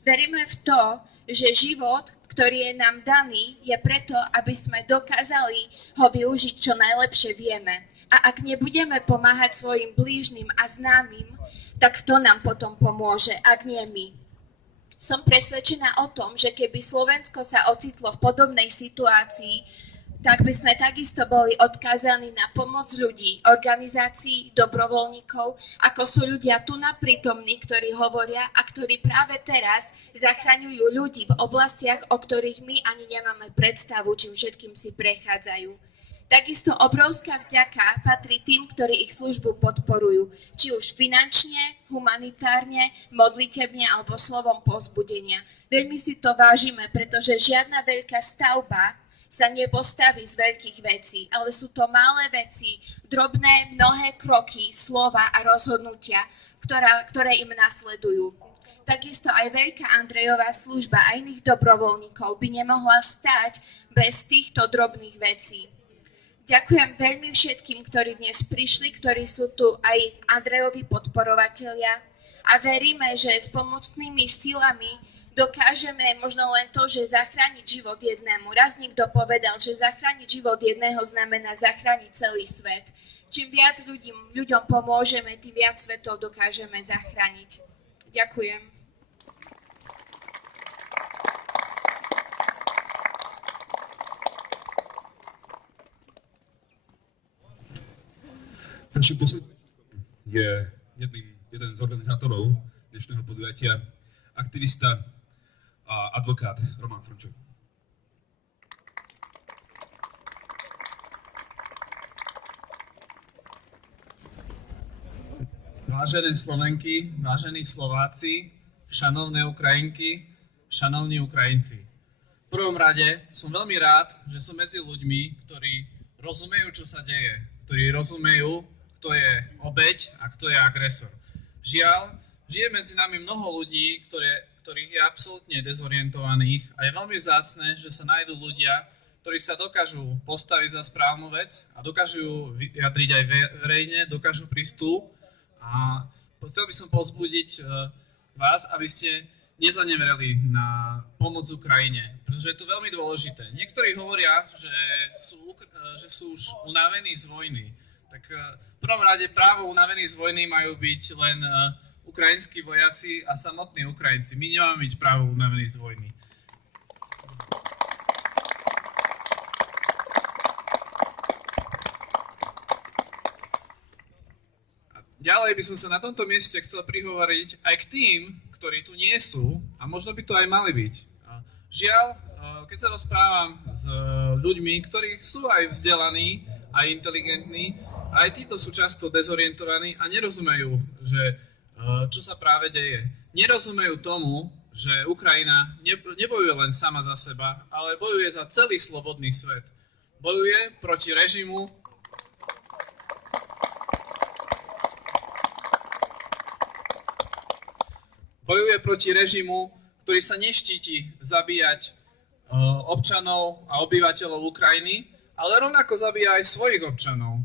Veríme v to, že život, ktorý je nám daný, je preto, aby sme dokázali ho využiť čo najlepšie vieme. A ak nebudeme pomáhať svojim blížnym a známym, tak to nám potom pomôže, ak nie my. Som presvedčená o tom, že keby Slovensko sa ocitlo v podobnej situácii, tak by sme takisto boli odkázaní na pomoc ľudí, organizácií, dobrovoľníkov, ako sú ľudia tu naprítomní, ktorí hovoria a ktorí práve teraz zachraňujú ľudí v oblastiach, o ktorých my ani nemáme predstavu, čím všetkým si prechádzajú. Takisto obrovská vďaka patrí tým, ktorí ich službu podporujú, či už finančne, humanitárne, modlitebne alebo slovom povzbudenia. Veľmi si to vážime, pretože žiadna veľká stavba sa nepostaví z veľkých vecí, ale sú to malé veci, drobné, mnohé kroky, slova a rozhodnutia, ktoré im nasledujú. Takisto aj veľká Andrejová služba a iných dobrovoľníkov by nemohla stať bez týchto drobných vecí. Ďakujem veľmi všetkým, ktorí dnes prišli, ktorí sú tu aj Andrejovi podporovatelia a veríme, že s pomocnými silami dokážeme možno len to, že zachrániť život jednému. Raz niekto povedal, že zachrániť život jedného znamená zachrániť celý svet. Čím viac ľuďom pomôžeme, tým viac svetov dokážeme zachrániť. Ďakujem. naším posledným je jeden z organizátorov dnešného podujatia, aktivista a advokát Roman Frnčo. Vážené Slovenky, vážení Slováci, šanovné Ukrajinky, šanovní Ukrajinci. V prvom rade som veľmi rád, že som medzi ľuďmi, ktorí rozumejú, čo sa deje, ktorí rozumejú, kto je obeť a kto je agresor. Žiaľ, žije medzi nami mnoho ľudí, ktorých je absolútne dezorientovaných a je veľmi vzácne, že sa nájdú ľudia, ktorí sa dokážu postaviť za správnu vec a dokážu ju vyjadriť aj verejne, dokážu prísť tu. A chcel by som povzbudiť vás, aby ste nezaneverili na pomoc Ukrajine, pretože je to veľmi dôležité. Niektorí hovoria, že sú už unavení z vojny. Tak v prvom rade právo unavení z vojny majú byť len ukrajinskí vojaci a samotní Ukrajinci. My nemáme byť právo unavení z vojny. Ďalej by som sa na tomto mieste chcel prihovoriť aj k tým, ktorí tu nie sú a možno by to aj mali byť. Žiaľ, keď sa rozprávam s ľuďmi, ktorí sú aj vzdelaní, aj inteligentní, aj títo sú často dezorientovaní a nerozumejú, že čo sa práve deje. Nerozumejú tomu, že Ukrajina nebojuje len sama za seba, ale bojuje za celý slobodný svet. Bojuje proti režimu, ktorý sa neštíti zabíjať občanov a obyvateľov Ukrajiny, ale rovnako zabíja aj svojich občanov.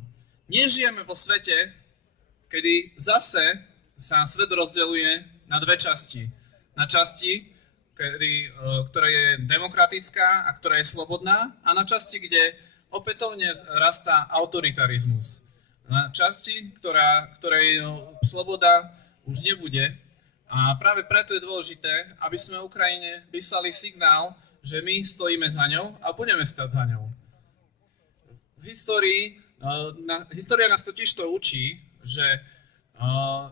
Nežijeme vo svete, kedy zase sa svet rozdeľuje na dve časti. Na časti, ktorá je demokratická a ktorá je slobodná, a na časti, kde opätovne rastá autoritarizmus. Na časti, ktorej sloboda už nebude. A práve preto je dôležité, aby sme Ukrajine vyslali signál, že my stojíme za ňou a budeme stať za ňou. História nás totiž to učí, že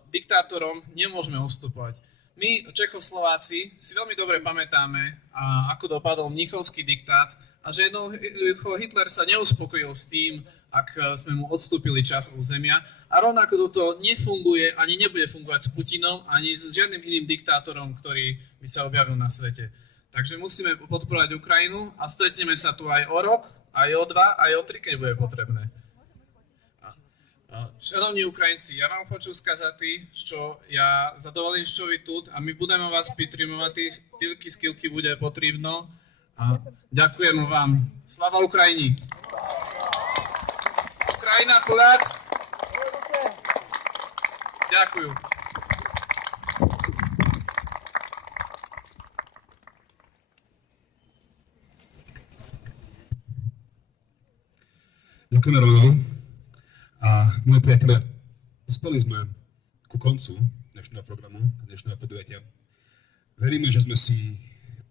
diktátorom nemôžeme ustupovať. My, Čechoslováci, si veľmi dobre pamätáme, ako dopadol mnichovský diktát a že jednoducho Hitler sa neuspokojil s tým, ak sme mu odstúpili časť územia. A rovnako toto nefunguje, ani nebude fungovať s Putinom, ani s žiadnym iným diktátorom, ktorý by sa objavil na svete. Takže musíme podporovať Ukrajinu a stretneme sa tu aj o rok, aj o 2, aj o 3, keď bude potrebné. Šanovní Ukrajinci, ja vám хочу сказати, що я задоволений, що ви тут, а ми будемо вас підтримувати тільки скільки буде потрібно. Дякуємо вам. Слава Україні! Україна понад! Дякую. Ďakujeme, Romano. A moji priatelia, dospeli sme ku koncu dnešného programu, dnešného podujatia. Veríme, že sme si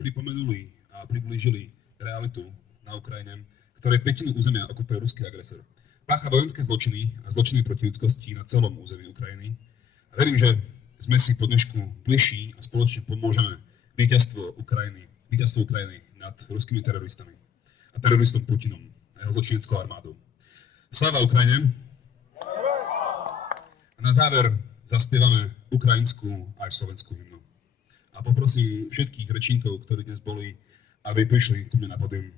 pripomenuli a priblížili realitu na Ukrajine, ktorej pätinu územia okupuje ruský agresor. Pácha vojenské zločiny a zločiny proti ľudskosti na celom území Ukrajiny. A verím, že sme si po dnešku bližší a spoločne pomôžeme víťazstvo Ukrajiny nad ruskými teroristami a teroristom Putinom a jeho zločineckou armádou. Sláva Ukrajine! A na záver zaspievame ukrajinskú aj slovenskú hymnu. A poprosím všetkých rečníkov, ktorí dnes boli, aby prišli ku mne na pódium.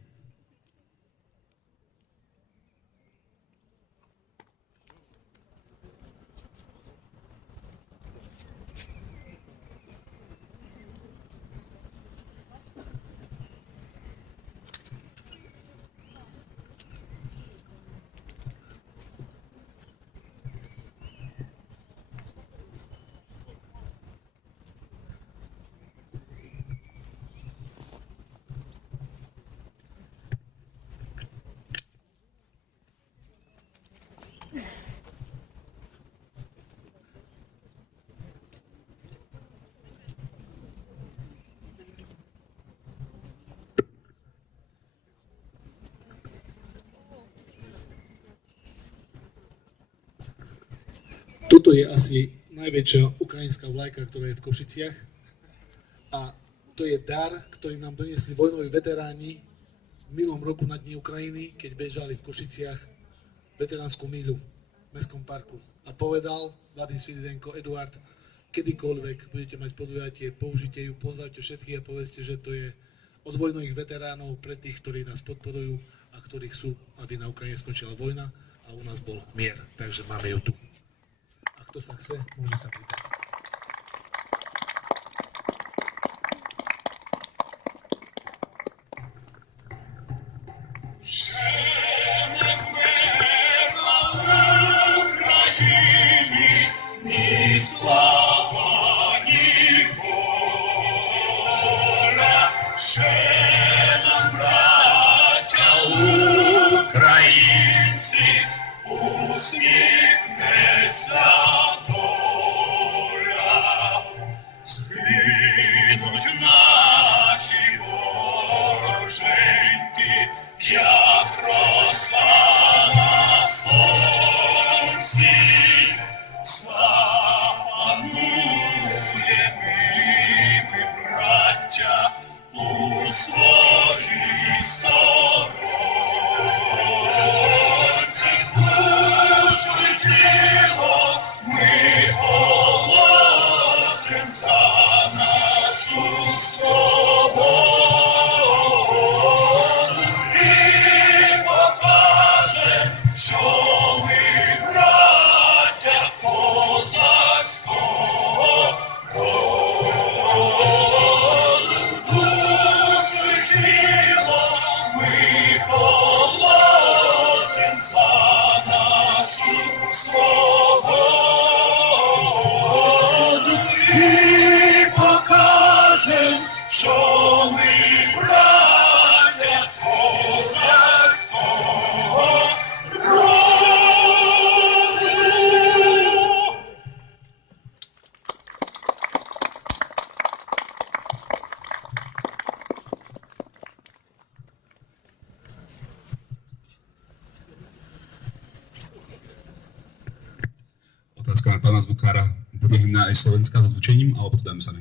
Toto je asi najväčšia ukrajinská vlajka, ktorá je v Košiciach. A to je dar, ktorý nám doniesli vojnoví veteráni v minulom roku na Dni Ukrajiny, keď bežali v Košiciach veteránsku míľu v Mestskom parku. A povedal Vadim Svididenko, Eduard, kedykoľvek budete mať podujatie, použite ju, pozdravte všetkých a povedzte, že to je od vojnových veteránov pre tých, ktorí nás podporujú a ktorí chcú, aby na Ukrajine skončila vojna a u nás bol mier. Takže máme ju tu. A kto sa chce, môže sa pridať. Ні слава, ні воля, ще нам, браття українці, усміхнеться доля. Згинуть наші вороженьки, як роса на сонці. Запануємо, браття, у своїй сторонці. Душу й тіло ми положим за нашу свободу і покажем, що ми браття козацького роду. Душу й тіло ми положим за нашу свободу і покажем, що ми браття козацького роду. Otázka na pána zvukára. Bude hymna aj slovenská so zvučením, alebo to dáme sami?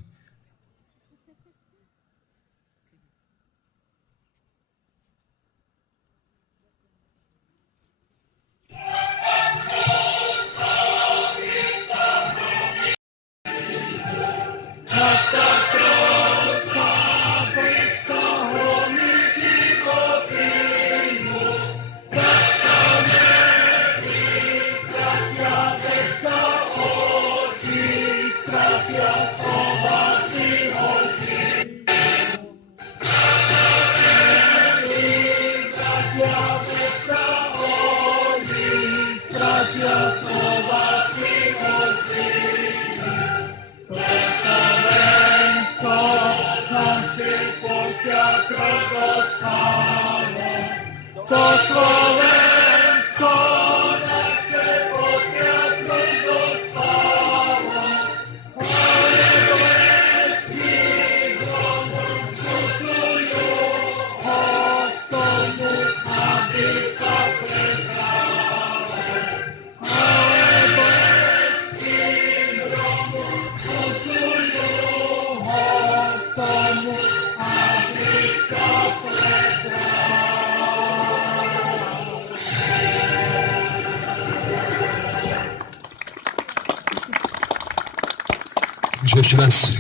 Ešte raz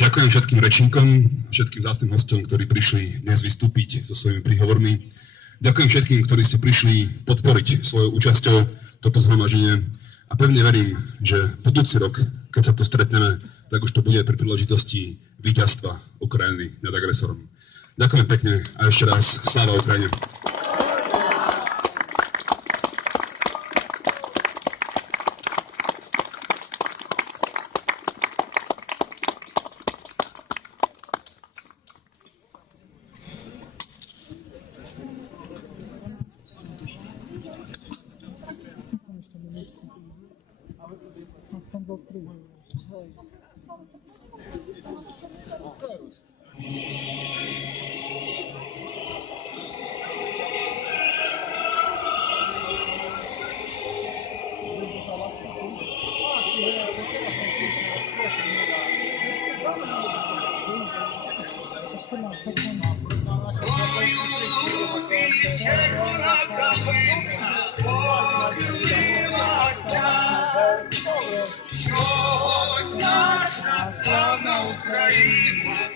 ďakujem všetkým rečníkom, všetkým vzácnym hostom, ktorí prišli dnes vystúpiť so svojimi príhovormi. Ďakujem všetkým, ktorí ste prišli podporiť svojou účasťou toto zhromaždenie a pevne verím, že budúci rok, keď sa tu stretneme, tak už to bude pri príležitosti víťazstva Ukrajiny nad agresorom. Ďakujem pekne a ešte raz sláva Ukrajine. Червона калина похилилася, чогось наша славна Україна